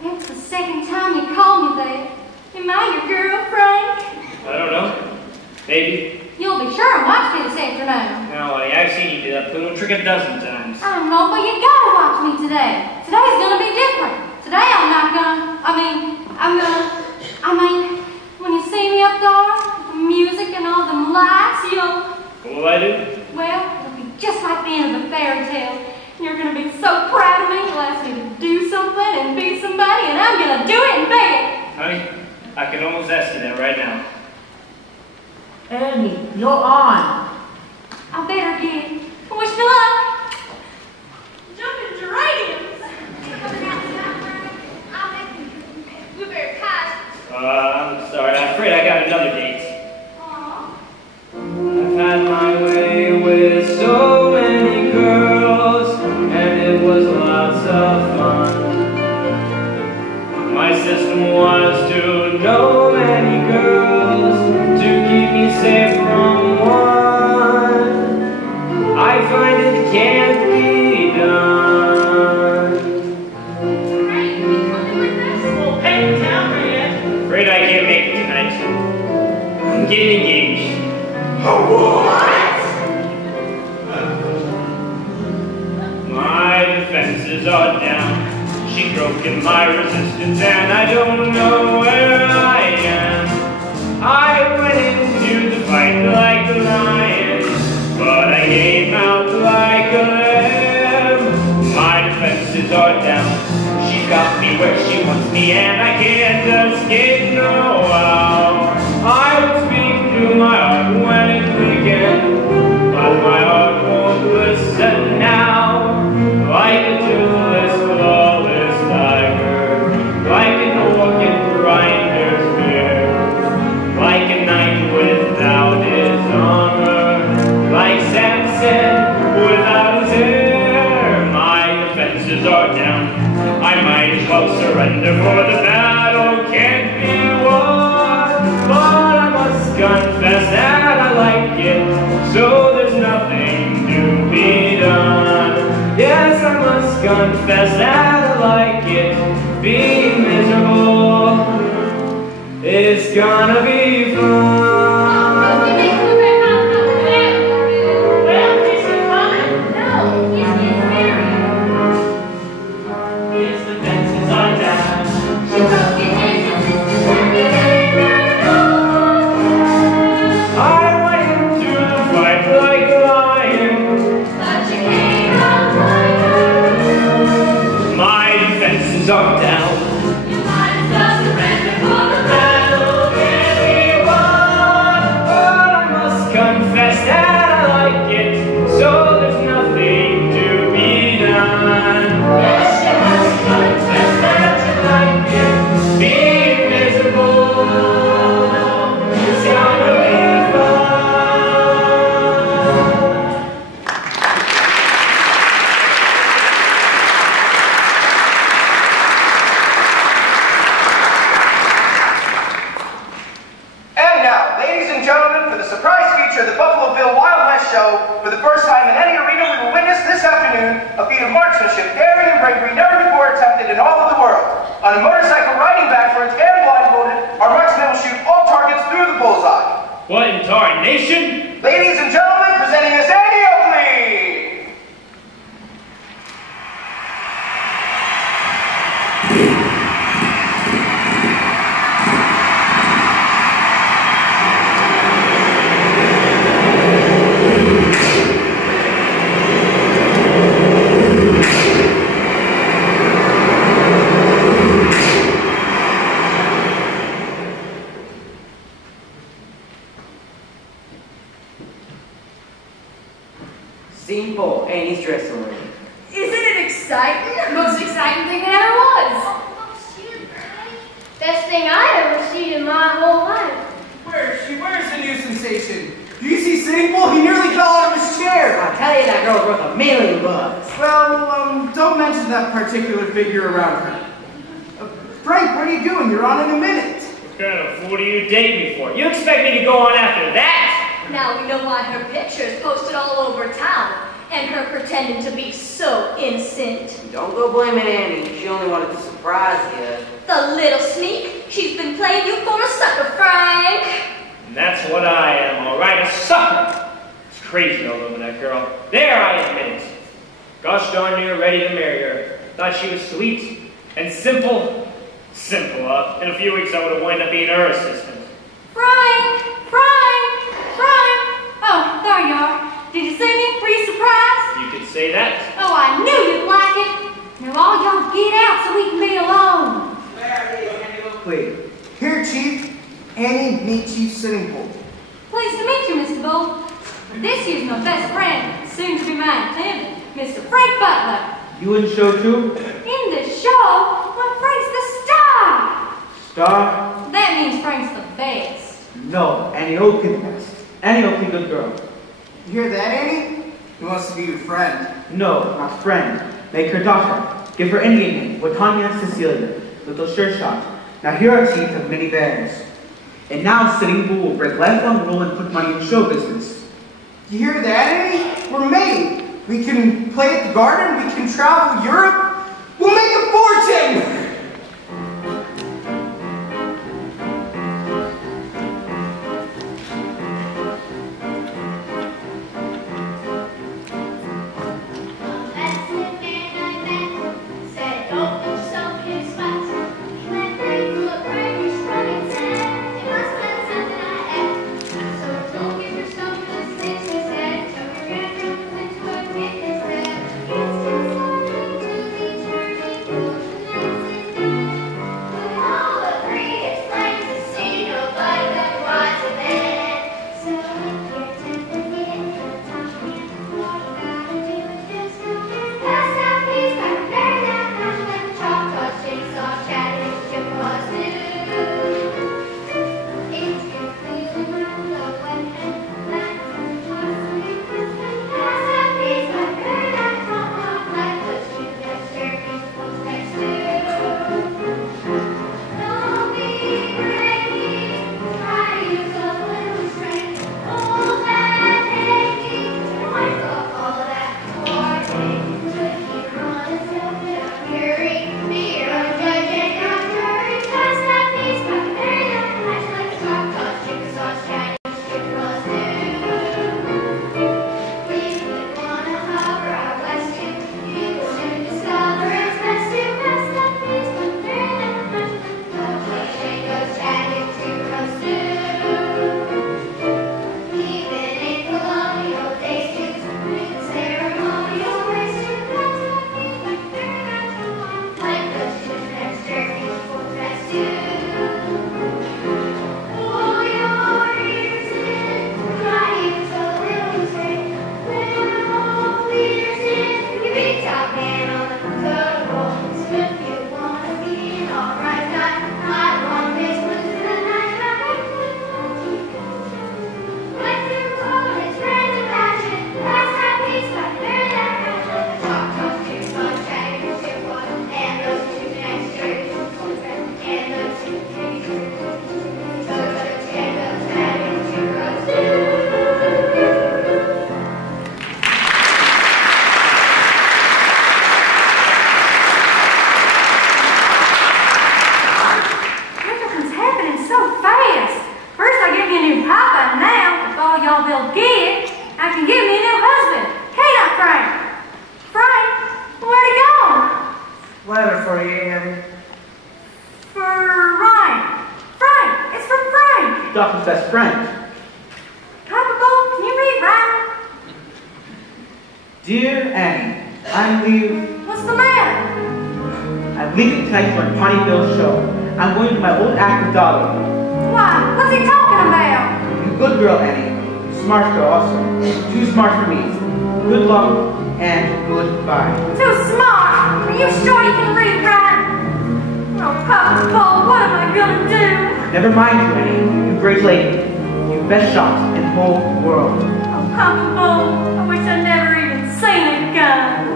It's the second time you called me that. Am I your girl, Frank? I don't know. Maybe. You'll be sure and watch me this afternoon. No, honey, I've seen you do that little trick a dozen times. I know, but you gotta watch me today. Today's gonna be different. Today I'm not gonna, when you see me up there, with the music and all them lights, you'll... What will I do? Well, it'll be just like the end of a fairy tale. You're gonna be so proud of me, you'll ask me to do something and be somebody, and I'm gonna do it and be it. Honey, I can almost ask you that right now. Annie, you're on. I better get it. Wish me luck. Jumping geraniums. Blueberry pie. I'm sorry, I'm afraid I got another date. Aw. I've had my way with so many girls, and it was lots of fun. My system was to know many girls, to keep me safe from one. I find it can't be done. Hey, you coming with us? Well, hey, town, Ryot. Afraid I can't make it tonight. I'm getting engaged. My defenses are down. She's broken my resistance, and I don't know where I am. I went into the fight like a lion, but I came out like a lamb. My defenses are down. She's got me where she wants me, and I can't escape no how. I would speak through my heart when it began, but my heart won't listen now. Like a toothless, flawless tiger, like an organ grinder's bear, like a knight without his armor, like Samson without his hair. My defenses are down. I might as well surrender, for the battle can't be won. But I must confess that I like it, so there's nothing to be done. Yes, I must confess that I like it. Being miserable is gonna be fun. Well, is he coming? No, he's getting married. His defenses are down. She broke his I went into the fight like a lion. but you came out like her. My defenses are down. You might as well surrender, for the battle can't be won. But I must confess that I like it, so there's nothing to be done. Yes, you must confess that you like it. Being miserable is gonna be fun. And now, ladies and gentlemen, for the surprise feature of the Buffalo Bill Wild West Show, for the first time in any arena, we will witness this afternoon a feat of marksmanship, daring, and bravery never before attempted in all of the world. On a motorcycle riding backwards and blindfolded, our marksmen will shoot all targets through the bullseye. What in tarnation? Ladies and gentlemen, presenting us Andy Oakley! Scene 4, Annie's dressing room. Isn't it exciting? Most exciting thing that ever was. Best thing I ever seen in my whole life. Where's the new sensation? Do you see Sitting Bull? He nearly fell out of his chair. I tell you, that girl's worth $1,000,000. Well, don't mention that particular figure around her. Frank, what are you doing? You're on in a minute. What kind of fool do you date me for? You expect me to go on after that? Now we know why her picture's posted all over town, and her pretending to be so innocent. Don't go blaming Annie. She only wanted to surprise you. The little sneak. She's been playing you for a sucker, Frank. And that's what I am, all right, a sucker. It's crazy all over that girl. There, I admit it. Gosh darn near ready to marry her. Thought she was sweet and simple. Simple, in a few weeks I would have wound up being her assistant. Frank! Frank! Frank! Oh, there you are. Did you see me? Were you surprised? You could say that. Oh, I knew you'd like it. Now all y'all get out so we can be alone. Wait. Here, Chief. Annie, meet Chief Sitting Bull. Pleased to meet you, Mr. Bull. This here's my best friend, soon to be my attendant, Mr. Frank Butler. You in show too? In the show? Well, Frank's the star. Star? That means Frank's the best. No, Annie Oakley the best. Annie Oakley, good girl. You hear that, Annie? He wants to be your friend. No, not friend. Make her daughter. Give her Indian name, Watanya Cecilia, little sure shot. Now here are teeth of many bears. And now Sitting Bull will break lifelong rule and put money in show business. You hear that, Annie? We're made. We can play at the garden. We can travel Europe. We'll make a fortune! Letter for you, Annie. For Ryan. Frank! It's from Frank! Doctor's best friend. Papa, can you read Ryan? Dear Annie, I'm leaving. What's the matter? I'm leaving tonight for a Pawnee Bill show. I'm going to my old actor Dolly. Why? What's he talking about? You good girl, Annie. Smart girl also. Too smart for me. Good luck and goodbye. Too smart? Are you sure you can read Ryan? Oh, Papa, what am I gonna do? Never mind you, Annie. You great lady. You best shot in the whole world. Oh, Papa Bull, I wish I'd never even seen it come.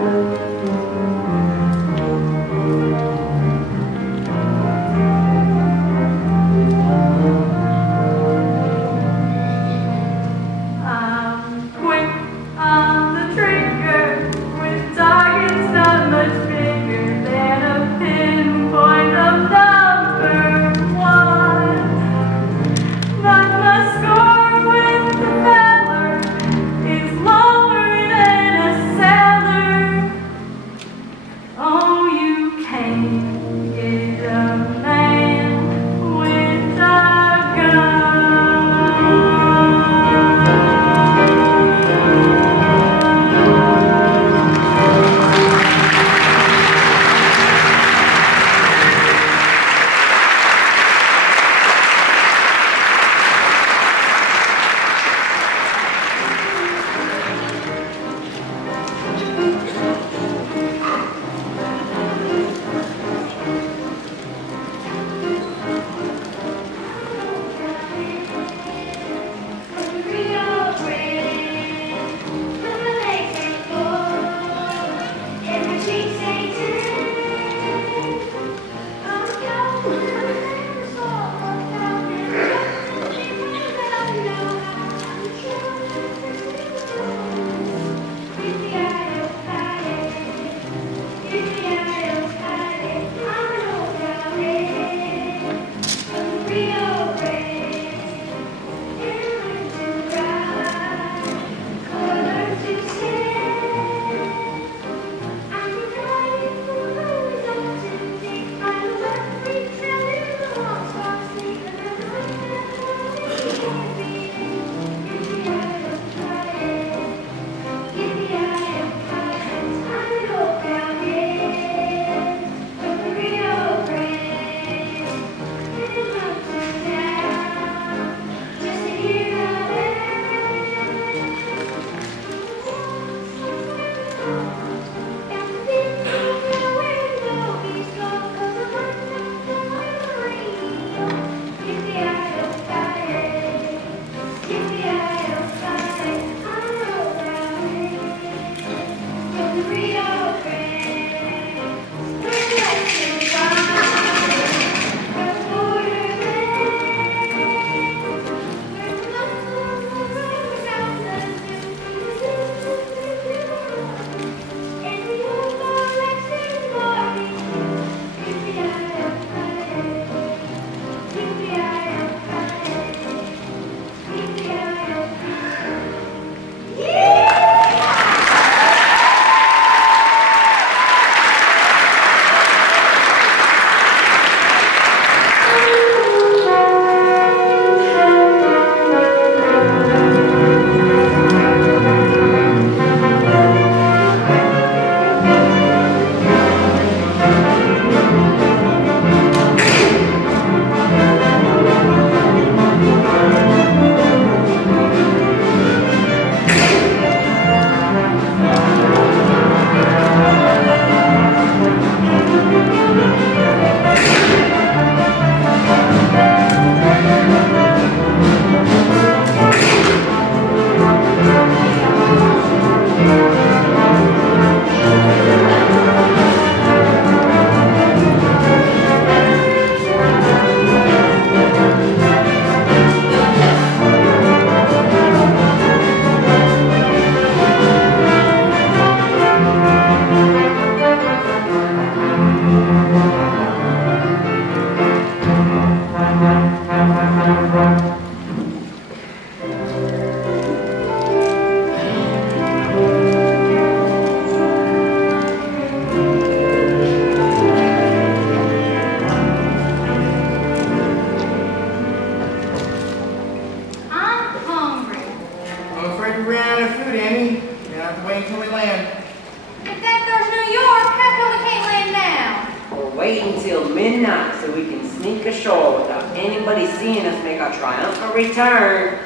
I'm quick on the trigger, with targets not much bigger than a pinpoint of number one. But my score with the feller is lower than a cellar. Oh, you can't get a man with a gun. midnight so we can sneak ashore without anybody seeing us make our triumphant return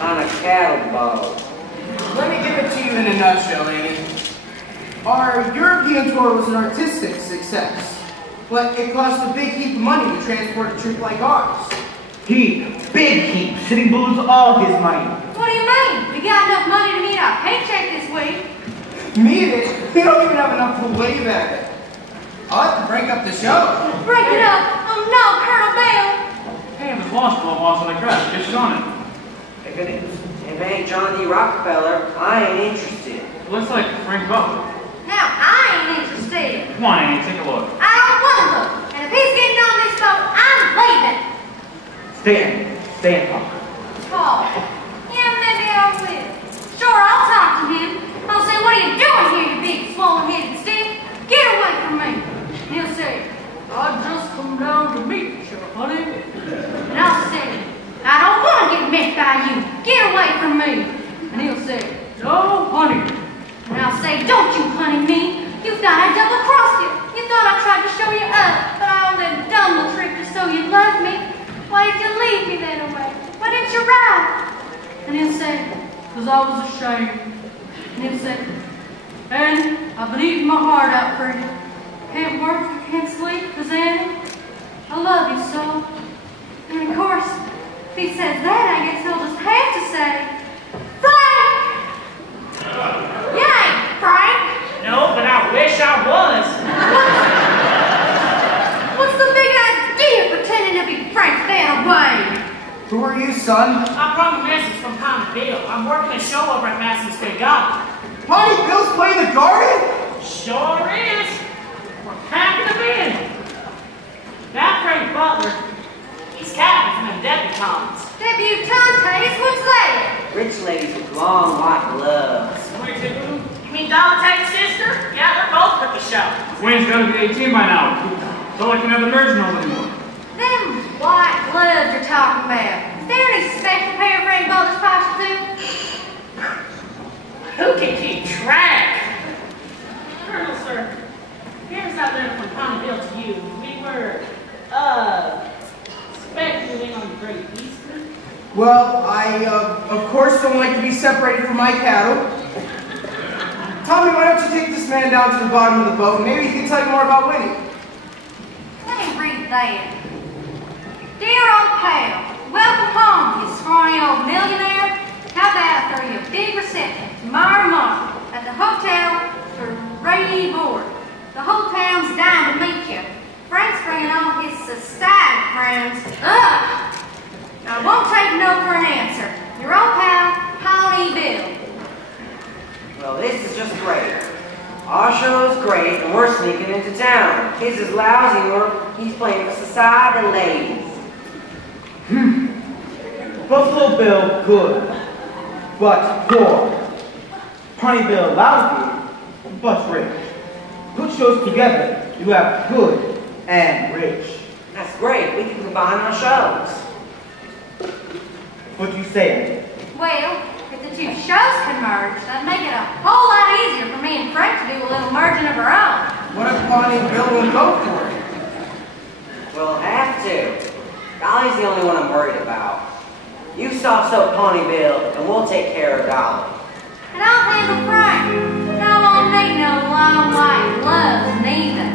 on a cattle boat. Let me give it to you in a nutshell, Annie. Our European tour was an artistic success, but it cost a big heap of money to transport a trip like ours. Big heap. Sitting Bull's all his money. What do you got enough money to meet our paycheck this week. Meet it? We don't even have enough to wave at it. I'll have to break up the show. Break it up. Oh no, Colonel Bell. Hey, if it's launch club wants on the crash, get on it. If it ain't John D. Rockefeller, I ain't interested. It looks like Frank Butler. Now, I ain't interested. Come on, Annie, take a look. I don't want to look. And if he's getting on this boat, I'm leaving. Stay in talk. Paul. Yeah, maybe I will. Sure, I'll talk to him. I'll say, what are you doing here, you big swollen-headed stiff? Get away from me. And he'll say, I just come down to meet you, honey. And I'll say, I don't want to get met by you. Get away from me. And he'll say, no, honey. And I'll say, don't you honey me. You thought I double-crossed you. You thought I tried to show you up, but I only done the trick just so you loved me. Why did you leave me that way? Why didn't you ride? And he'll say, because I was ashamed. And he'll say, and I've been eating my heart out for you. Can't work, can't sleep, because Annie, I love you so. And of course, if he says that, I guess he'll just have to say, Frank! You ain't Frank! No, but I wish I was. What's the big idea pretending to be Frank that way? Who are you, son? I brought a message from Tommy Bill. I'm working a show over at Madison Square Garden. Bonnie Bill's playing the garden? Sure is. We're happy to be in it. That Frank Butler, he's captain from the debutantes. Debutantes? What's that? Rich ladies with long white gloves. You mean Dante sister? Yeah, they're both at the show. Wayne's got to be 18 by now. So I can have the merging over anymore. Them white gloves you're talking about. Is there any special pair of Frank Butler's pockets too? Who can keep track? Colonel, sir, here's our letter from Tommy Bill to you. We were, speculating on the Great Eastern. Well, I, of course don't like to be separated from my cattle. Tommy, why don't you take this man down to the bottom of the boat and maybe he can tell you more about Winnie. Let me read that. Dear old pal, welcome home, you scrawny old millionaire. How about I throw you a big reception tomorrow morning at the hotel for Rainy Board? The whole town's dying to meet you. Frank's bringing all his society friends. Ugh! I won't take no for an answer. Your old pal, Pawnee Bill. Well, this is just great. Our show is great, and we're sneaking into town. His is lousy, and he's playing for society ladies. Buffalo Bill, good, but poor. Pawnee Bill, lousy, but rich. Put shows together, you have good and rich. That's great. We can combine our shows. What do you say? Well, if the two shows could merge, that'd make it a whole lot easier for me and Frank to do a little merging of our own. What if Bonnie and Bill will go for it? We'll have to. Dolly's the only one I'm worried about. You soft soap Pony Bill, and we'll take care of Dolly. And I'll handle Frank. And I won't need no long white gloves neither.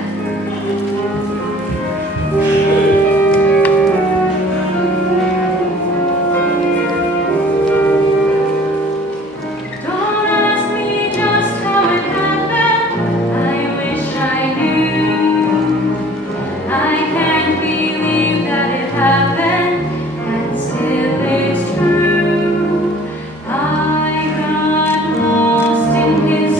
Don't ask me just how it happened. I wish I knew. I can't believe that it happened, and still it's true. I got lost in his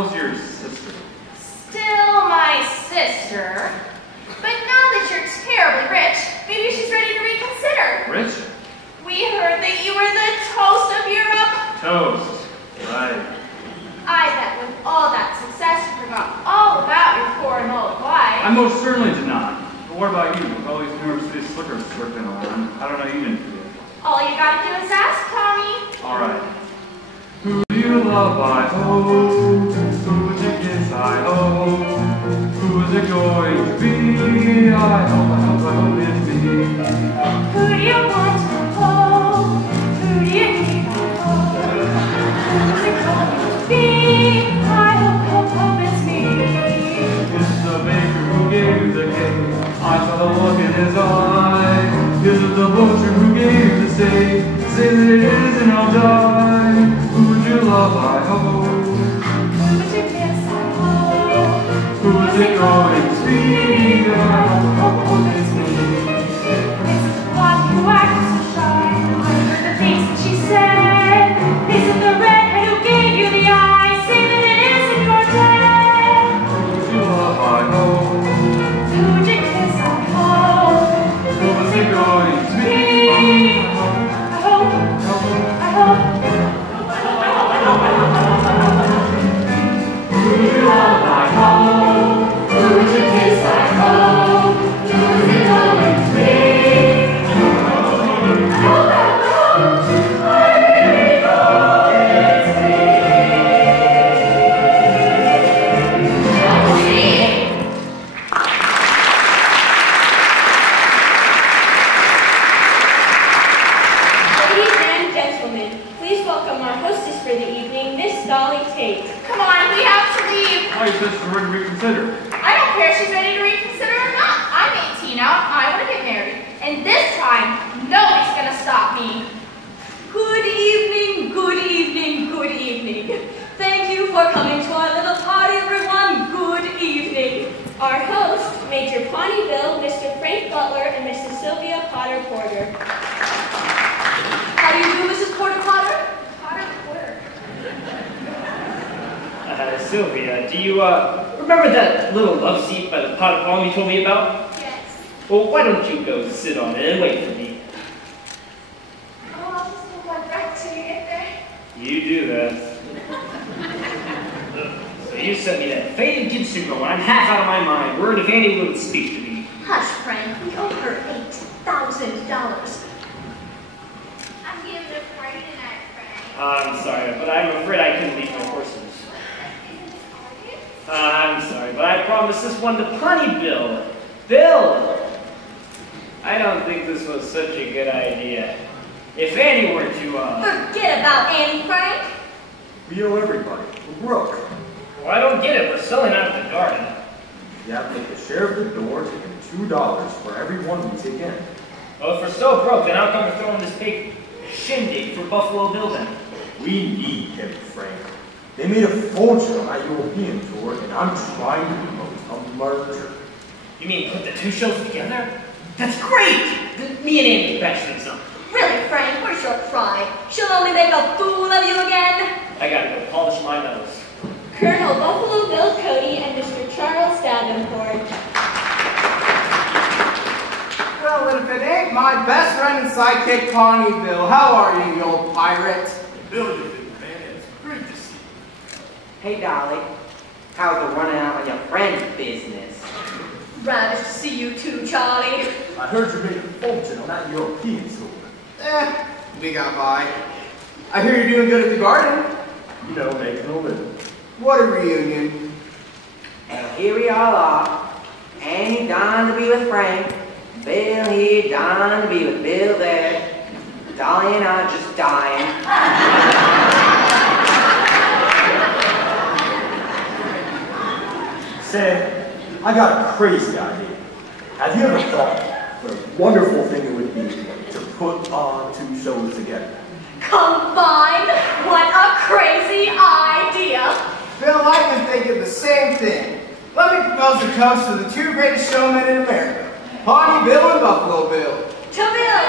how's your sister? Still my sister. But now that you're terribly rich, maybe she's ready to reconsider. Rich? We heard that you were the toast of Europe. Toast. Right. I bet with all that success you forgot all about your poor and old wife. I most certainly did not. But what about you? With all these New York City slickers swirling around, I don't know you didn't forget. All you gotta do is ask, Tommy. All right. Who do you love, I hope? Who would you kiss, I hope? Who is it going to be? I hope it's me. Who do you want to hold? Who do you need to hold? Who's it going to be? I hope it's me. This is the baker who gave you the cake. I saw the look in his eye. This is the butcher who gave you the steak. Say that it is and I'll die. Who would you love, I hope? Who would you kiss? I hope. Who is it going to be? I hope it's me. This is the one who acts so shy. I heard the things that she said. This is the redhead who gave you the eye. Say that it isn't your dad. Who would you love, I hope? Who would you kiss? I hope. Who is it going to be? I hope. I hope. Who do you love, I hope? Who would you kiss, I hope? Who is it going to be? Ladies and gentlemen, please welcome our hostess for the evening, Miss Dolly Tate. Come on, we have to leave. Oh, you said she's ready to reconsider. I don't care if she's ready to reconsider or not. I'm 18 now. I want to get married. And this time, nobody's going to stop me. Good evening, good evening, good evening. Thank you for coming to our little party, everyone. Good evening. Our hosts, Major Pawnee Bill, Mr. Frank Butler, and Mrs. Sylvia Potter Porter. How do you do, Mrs. Porter Potter? Sylvia, do you, remember that little love seat by the pot of palm you told me about? Yes. Well, why don't you go sit on it and wait for me? Oh, I'll just go one right till you get there. You do that. So you sent me that faded Gibson girl when I'm half out of my mind. Word if Annie wouldn't speak to me. Hush, Frank. We owe her $8,000. I'm giving a party tonight, Frank. I'm sorry, but I'm afraid I couldn't leave my horses. I'm sorry, but I promised this one to Pawnee Bill. Bill! I don't think this was such a good idea. If Annie were to, Forget about Annie, Frank. We owe everybody. We're broke. Well, I don't get it. We're selling out of the garden. You have to take a share of the door, taking $2 for every one we take in. Well, if we're so broke, then how come we're throwing this big shindig for Buffalo Bill then? We need him, Frank. They made a fortune on that European tour, and I'm trying to promote a merger. You mean put the two shows together? That's great! Me and Annie can patch things up. Really, Frank, where's your pride? She'll only make a fool of you again. I gotta go polish my nose. Colonel Buffalo Bill Cody and Mr. Charles Davenport. Well, if it ain't my best friend and sidekick, Pawnee Bill. How are you, you old pirate? Bill, you big man, it's great to see you. Hey, Dolly. How's it running out on your friend's business? Ravish to see you too, Charlie. I heard you made a fortune on that European tour. We got by. I hear you're doing good at the garden. You know, making a living. What a reunion. And here we all are. Annie dying to be with Frank. Bill here dying to be with Bill there. Dolly and I just dying. Say, I got a crazy idea. Have you ever thought what a wonderful thing it would be to put on two shows together? Combined? What a crazy idea. Bill, I've been thinking the same thing. Let me propose a toast to the two greatest showmen in America, Pawnee Bill and Buffalo Bill. To Bill.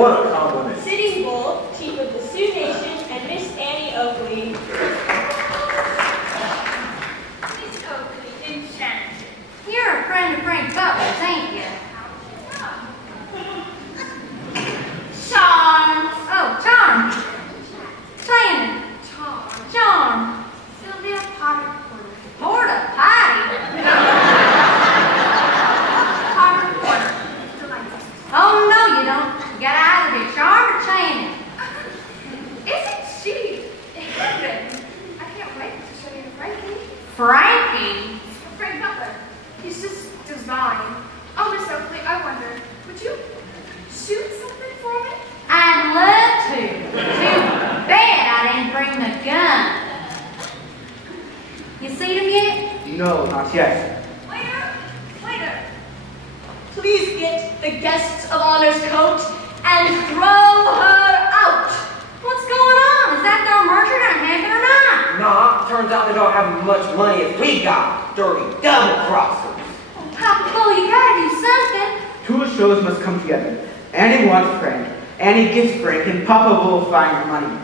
What a compliment. Sitting Bull, Chief of the Sioux Nation, and Miss Annie Oakley. friend of Frank Butler's, ain't you? Charm. Oh, Charm. Shannon. Charm. Sylvia Potter Porter. Porta potty. Potter Porter. Oh, no, you don't. You gotta either be Charm or Shannon. Isn't she heaven? I can't wait to show you to Frankie. Frankie? Frank Butler. He's just divine. Oh, Miss Oakley, I wonder, would you shoot something for me? I'd love to. Too bad I didn't bring the gun. You seen him yet? No, not yet. Waiter. Please get the guests of honor's coat and throw her out. What's going on? Is that their merger gonna happen or not? Nah, turns out they don't have as much money as we got. Dirty double-crossers. Papa Bull, you gotta do something. Two shows must come together. Annie wants Frank, Annie gives Frank, and Papa Bull finds the money.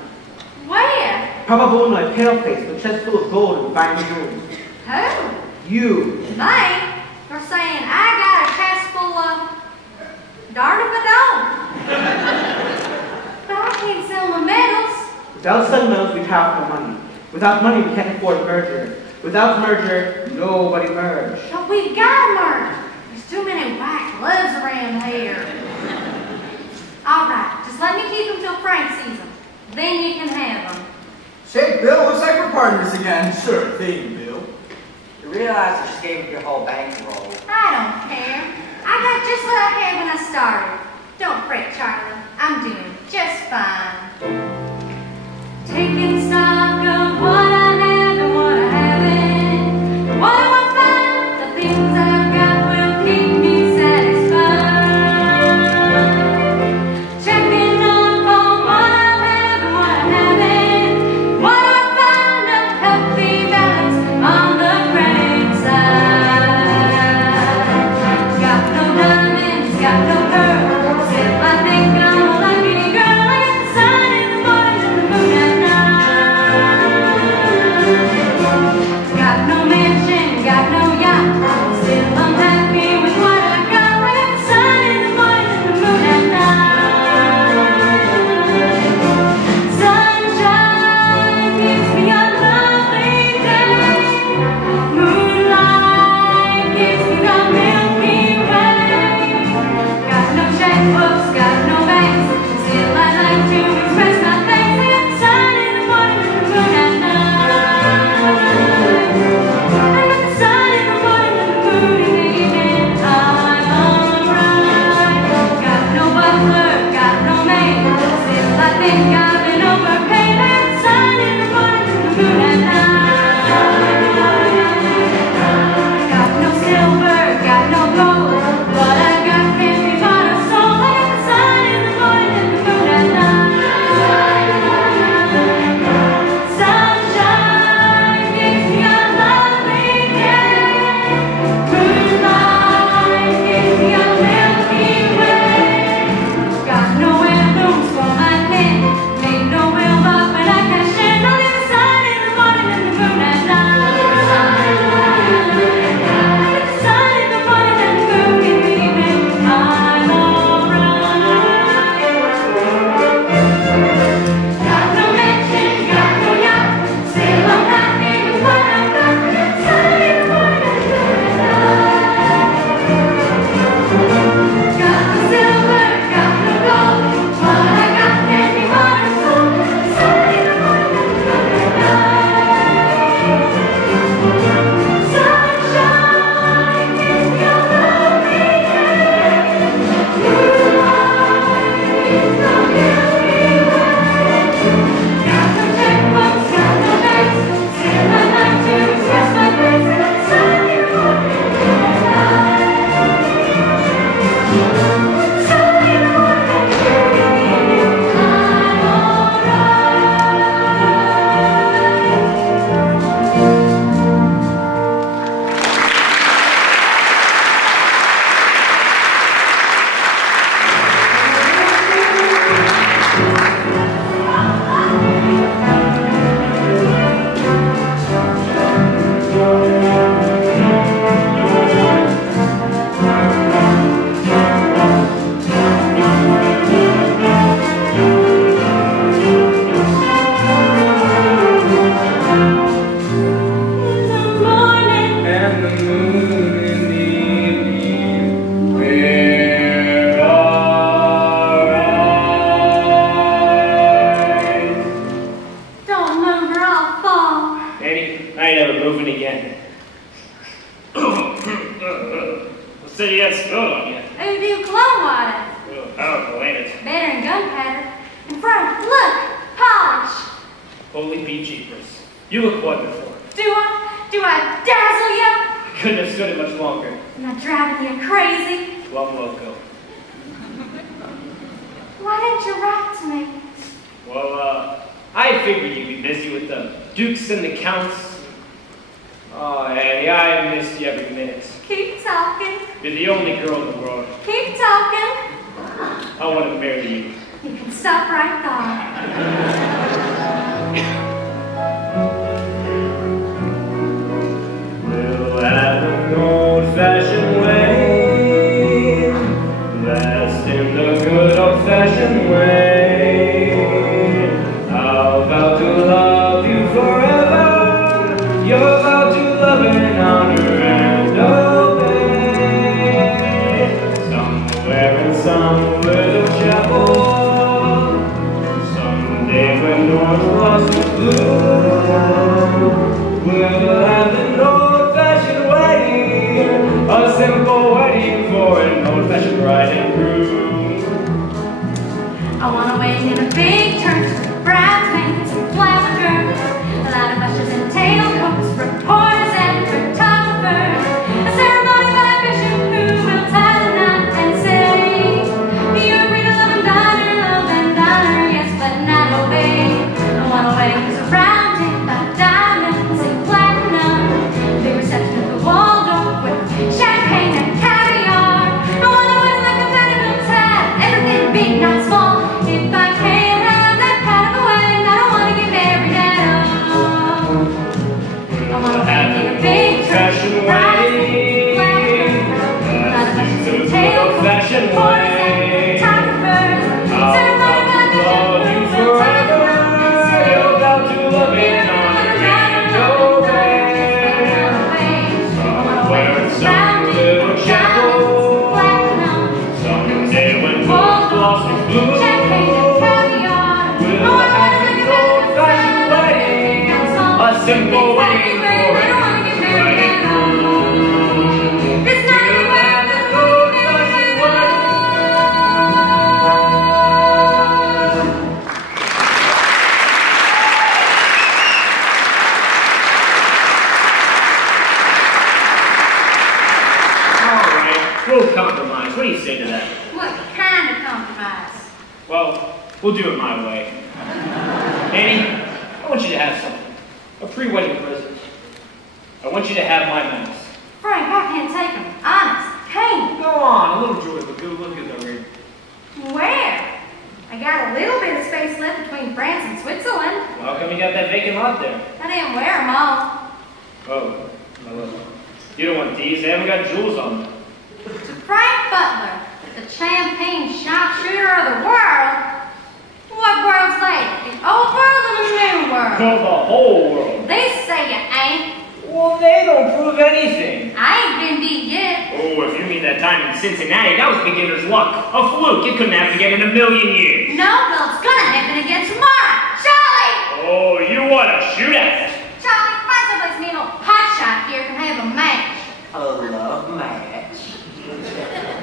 Where? Papa Bull in a pale face with chest full of gold and fine jewels. Who? You. Me? They're saying I got a chest full of... Darn if I don't. But I can't sell my medals. Without selling medals, we have no money. Without money, we can't afford merger. Without merger, nobody merge. But we've got to merge. There's too many white gloves around here. All right, just let me keep them till Frank sees them. Then you can have them. Say, Bill, looks like we're partners again. Sure thing, Bill. You realize you just gave up your whole bankroll. I don't care. I got just what I had when I started. Don't fret, Charlie. I'm doing just fine. Taking stock of what I have and what I haven't. What do I find? The things I've got will keep me satisfied. Checking up on what I have and what I haven't. What do I find? A healthy balance on the credit side. Got no diamonds, got no pearls. If I think I'm lucky, said he had spilled on you. Who do cologne water? Well, powerful, ain't it? Better than gunpowder. And Frank, look, polish. Holy bee jeepers. You look wonderful. Do I dazzle you? Couldn't have stood it much longer. Am I driving you crazy? Plum loco. Why didn't you write to me? Well, I figured you'd be busy with the dukes and the counts. Oh, Annie, I missed you every minute. Keep talking. You're the only girl in the world. Keep talking. I want to marry you. You can stop right We'll have an old-fashioned way, blessed in the good old-fashioned way. I'll vow to love you forever. You'll vow to love and honor and obey. Somewhere in some little chapel, someday when North lost its blue, we'll have an old-fashioned wedding, a simple wedding for an old-fashioned bride and groom. I want a wedding in a big church, bridesmaids and flower girls, a lot of ushers and tailcoats, reporters and photographers, a ceremony by a bishop who will tie the knot and say, you're free to love and honor, yes, but not obey. I want a wedding surrounded by diamonds and platinum, the reception at the Waldorf with champagne and caviar. I want a wedding like a platinum tab, everything big, not small. If I can't have that kind of a wedding, I don't want to get married at all. I want a wedding in a big church, bridesmaids, a lot of ushers and tailcoats, reporters and photographers, ceremony by a bishop who will tie the knot and say, You'll vow to love and honor and obey. Somewhere in some little chapel, someday when both lost its blue, we'll have an old-fashioned wedding, a simple wedding for an bride and groom. It's not We'll have an old-fashioned wedding. All right, we'll compromise. What do you say to that? what kind of compromise? Well, we'll do it my way. Annie, I want you to have something. A pre-wedding present. I want you to have my mask. Frank, I can't take him. Honest. Can't. Go on, a little joy, but good look at the ring. Where? I got a little bit of space left between France and Switzerland. How come you got that vacant lot there? I didn't wear them all. Oh, well, you don't want these. They haven't got jewels on them. To Frank Butler, the champagne sharpshooter of the world. What world's that? The old world or the new world? Oh, the whole world. They say you ain't. Well, they don't prove anything. I ain't been beat yet. Oh, if you mean that time in Cincinnati, that was beginner's luck. A fluke. You couldn't happen again in a million years. No, well, it's gonna happen again tomorrow. Charlie! Oh, you want to shoot at? Charlie, find someplace me and old hotshot here can have a match. A love match.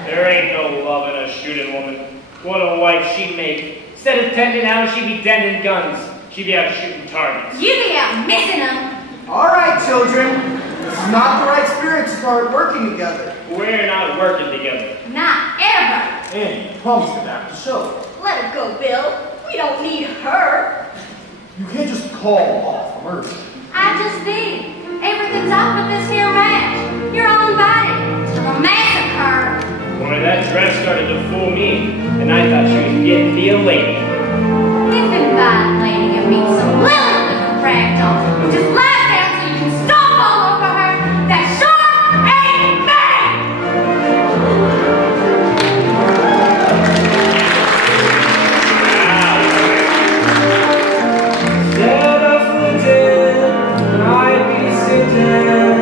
There ain't no love in a shooting woman. What a wife she'd make. Instead of tending house, she'd be tending guns. She'd be out shooting targets. You be out missing them. All right, children. This is not the right spirit to start working together. We're not working together. Not ever. Annie, promise to back the show. Let her go, Bill. We don't need her. You can't just call off a merger. I just did. Everything's up with this here match. You're all invited to the massacre. Boy, that dress started to fool me, and I thought she was getting to be a lady. If invited lady, you mean some little different ragdoll. Just lie down so you can stomp all over her. That sure ain't me! Instead of flitting, I'd be sitting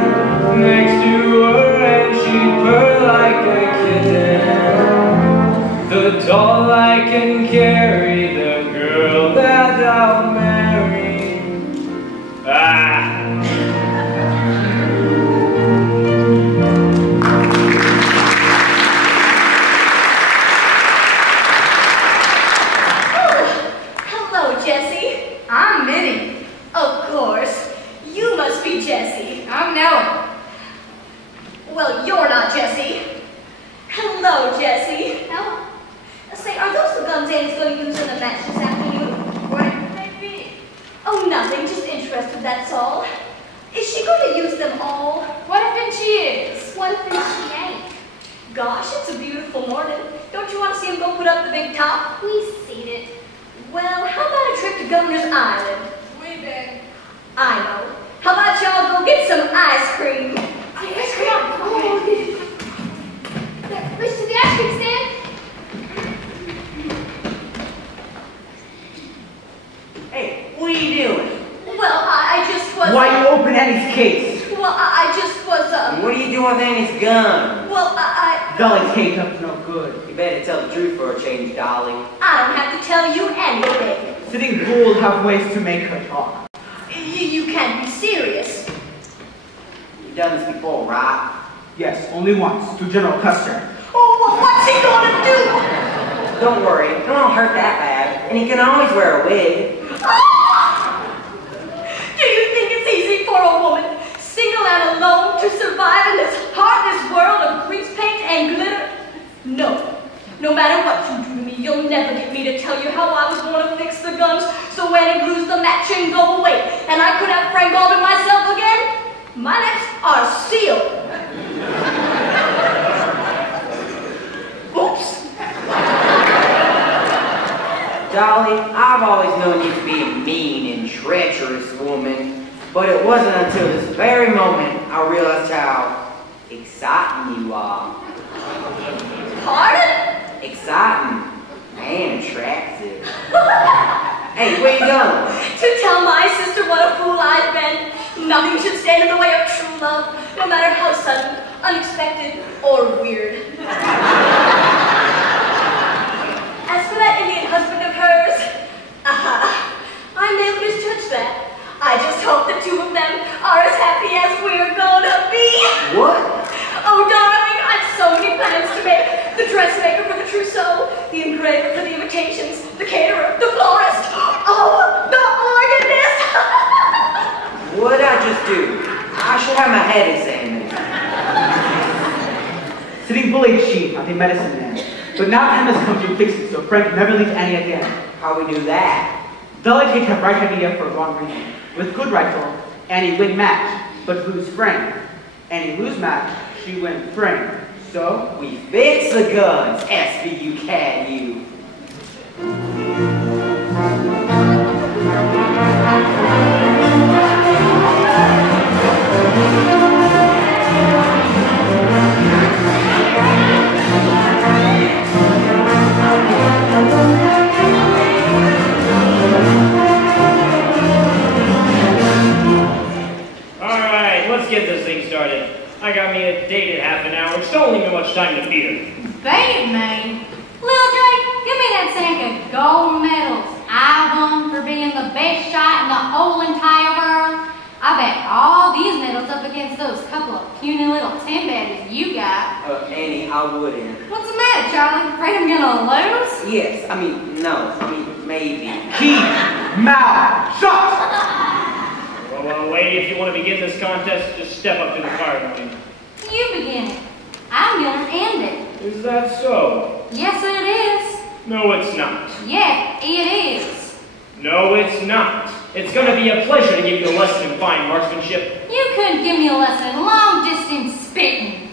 next to her and she'd purr like a kitten. The doll I can carry, the girl that I'll marry. Ah! gosh, it's a beautiful morning. Don't you want to see him go put up the big top? We've seen it. Well, how about a trip to Governor's Island? We been. I know. How about y'all go get some ice cream? Ice cream? Oh, race to the ice cream stand. Hey, what are you doing? Well, I just was... Why you open Annie's case? Well, I just was, What are you doing with Annie's gun? Well, Dolly's case up no good. You better tell the truth for a change, Dolly. I don't have to tell you anything. Sitting Bull have ways to make her talk. You can't be serious. You've done this before, right? Yes, only once, to General Custer. Oh, well, what's he gonna do? Don't worry, it won't hurt that bad. And he can always wear a wig. Do you think it's easy for a woman, single and alone, to survive in this heartless world of grease paint and glitter? No. No matter what you do to me, you'll never get me to tell you how I was going to fix the guns so when it glues the match and go away, and I could have Frank Alden myself again. My lips are sealed. Oops. Dolly, I've always known you to be a mean and treacherous woman, but it wasn't until this very moment I realized how exciting you are. Pardon? Exciting and attractive. Hey, where you going? To tell my sister what a fool I've been. Nothing should stand in the way of true love, no matter how sudden, unexpected, or weird. As for that Indian husband of hers, I never misjudged that. I just hope the two of them are as happy as we're gonna be. What? Oh, darling, I've so many plans to make. The dressmaker for the trousseau, the engraver for the invitations, the caterer, the florist, oh, the organist! What'd I just do? I should have my head examined. Sitting Bull ate sheep at the medicine man. But now time has come to fix it, so Frank never leaves Annie again. How we do that? Dolly takes her right idea for a wrong reason. With good rifle, Annie win match, but lose Frank. Annie lose match, she win Frank. So, we fix the guns, SBU-CAN-U. Alright, let's get this thing started. I got me a date at half an hour, which don't leave me much time to fear. Bait me? Lil Jake, give me that sack of gold medals I won for being the best shot in the whole entire world. I bet all these medals up against those couple of puny little tin badges you got. Annie, I wouldn't. What's the matter, Charlie? Afraid I'm gonna lose? Yes, maybe. keep mouth shut! Well, lady, if you want to begin this contest, just step up to the firing line. You begin it. I'm gonna end it. Is that so? Yes, it is. No, it's not. Yeah, it is. No, it's not. It's going to be a pleasure to give you a lesson in fine marksmanship. You couldn't give me a lesson in long-distance spitting.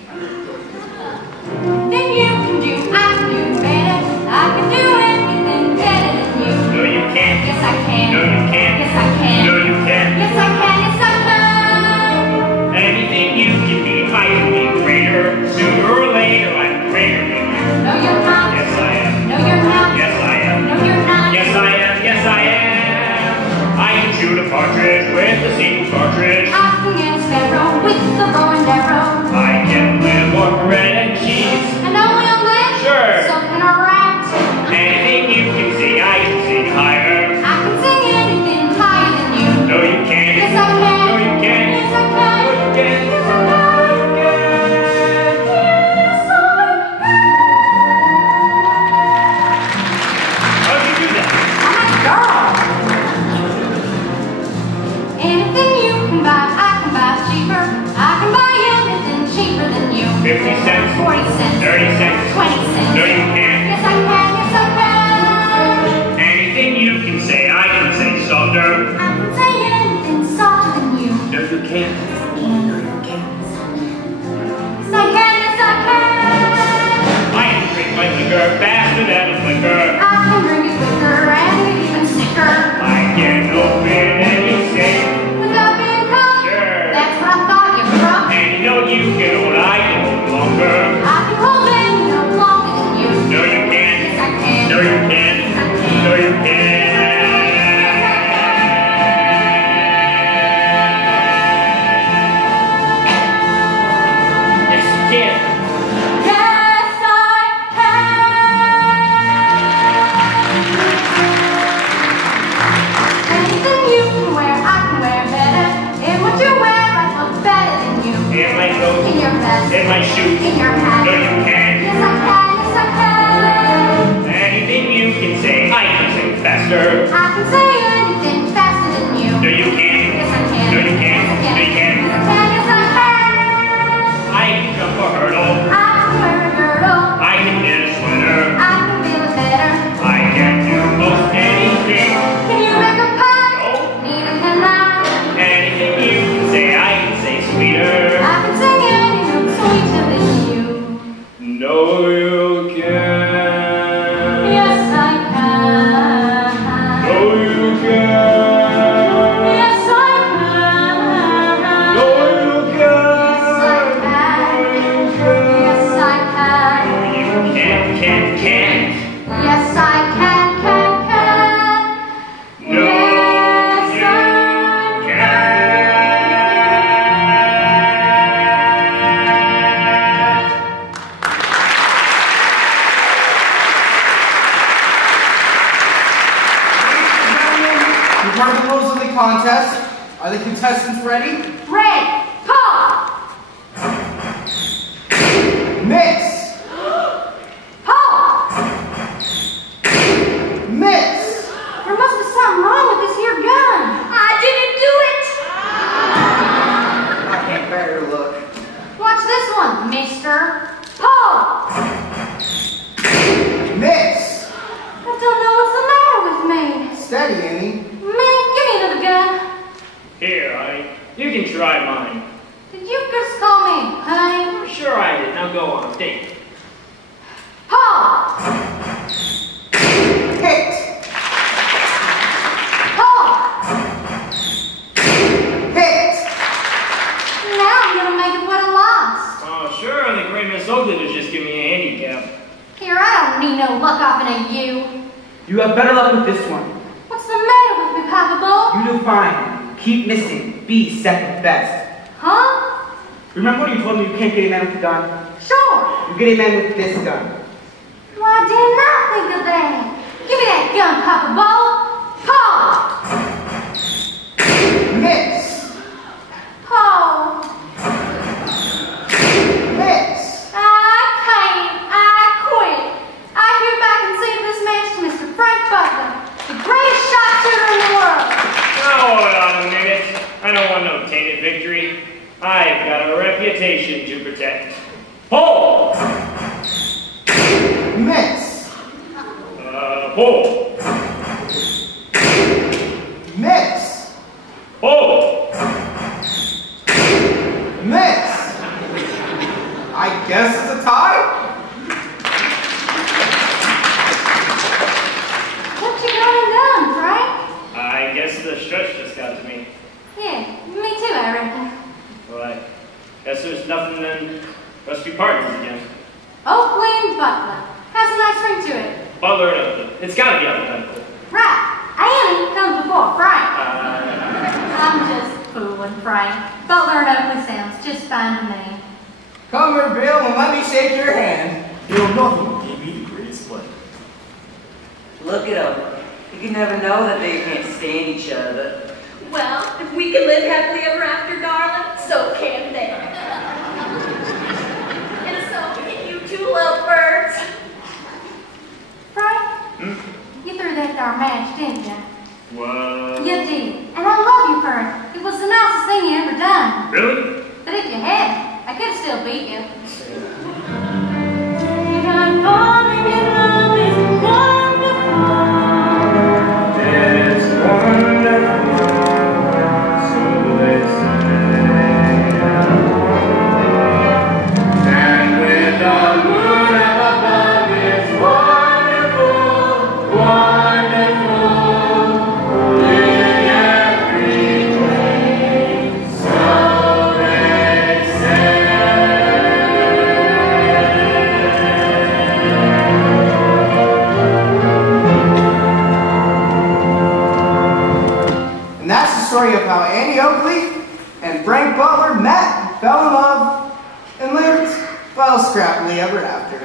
Then you can do, I can do better. I can do anything better than you. No, you can't. Yes, I can. No, you can't. Yes, I can. No, you can't. Yes, I can. Yes, I can. Anything you can be, I can be greater. Sooner or later, I'm greater than you. No, you're not. Yes, I am. No, you're not. Yes, I am. No, you're not. Yes, I am. Yes, I am. I can shoot a partridge with a single cartridge. I can get a sparrow with the bow and arrow. I can No, you can't. Yes, I can. No, you can't. Yes, I can. No, you can't. Yes, I can. No, you can't. Yes, I can, can. No, Yes, you I You've heard the rules of the contest. Are the contestants ready? Red, Paul. Miss! Paul. Miss! There must be something wrong with this here gun. I didn't do it! I can't bear to look. Watch this one, mister. Paul. Miss! I don't know what's the matter with me. Steady, Annie. Minnie, give me another gun. Here, honey. You can try mine. Did you just call me, honey? Sure I did. Now go on. Think. Paul. Hit! Paul. Hit! Now I'm gonna make it what I lost. Oh, sure. The great Miss Oakland was just giving me a handicap. Here, I don't need no luck off of you. You have better luck with this one. What's the matter with me, Papa Bull? You do fine. Keep missing. Be second best. Huh? Remember when you told me you can't get a man with a gun? Sure. You get a man with this gun. Well, I did not think of that. Give me that gun, Papa Bull. Paul. Miss! Paul. Miss! I can't. I quit. I hereby concede this match to Mr. Frank Butler, the greatest sharpshooter in the world. Now, hold on a minute. I don't want no tainted victory. I've got a reputation to protect. Hold! Miss! Hold! Miss! Hold! Miss! I guess it's a tie? What you got done, Frank? I guess the stretch just got to me. Yeah, me too, I reckon. Well, I guess there's nothing then. Must be partners again. Oakley and Butler. Has a nice ring to it. Butler and Oakland. It's gotta be alphabetical. Right. Annie comes before Frank. I'm just fooling, Frank. Butler and Oakley sounds just fine to me. Come here, Bill, and let me shake your hand. You know, nothing gave me the greatest pleasure. Look at them. You can never know that they can't stand each other. Well, if we can live happily ever after, darling, so can they. And so can you two lovebirds. Frank, you threw that there match, didn't you? What? You did. And I love you for it. It was the nicest thing you ever done. Really? But if you hadn't, I could have still beat you. I'm falling in love is wonderful. It's wonderful, so they say. And with the moon up above, it's wonderful, wonderful. In every way, so they say. And that's the story of how Annie Oakley and Frank Butler met, fell in love, and lived, well, scrappily ever after.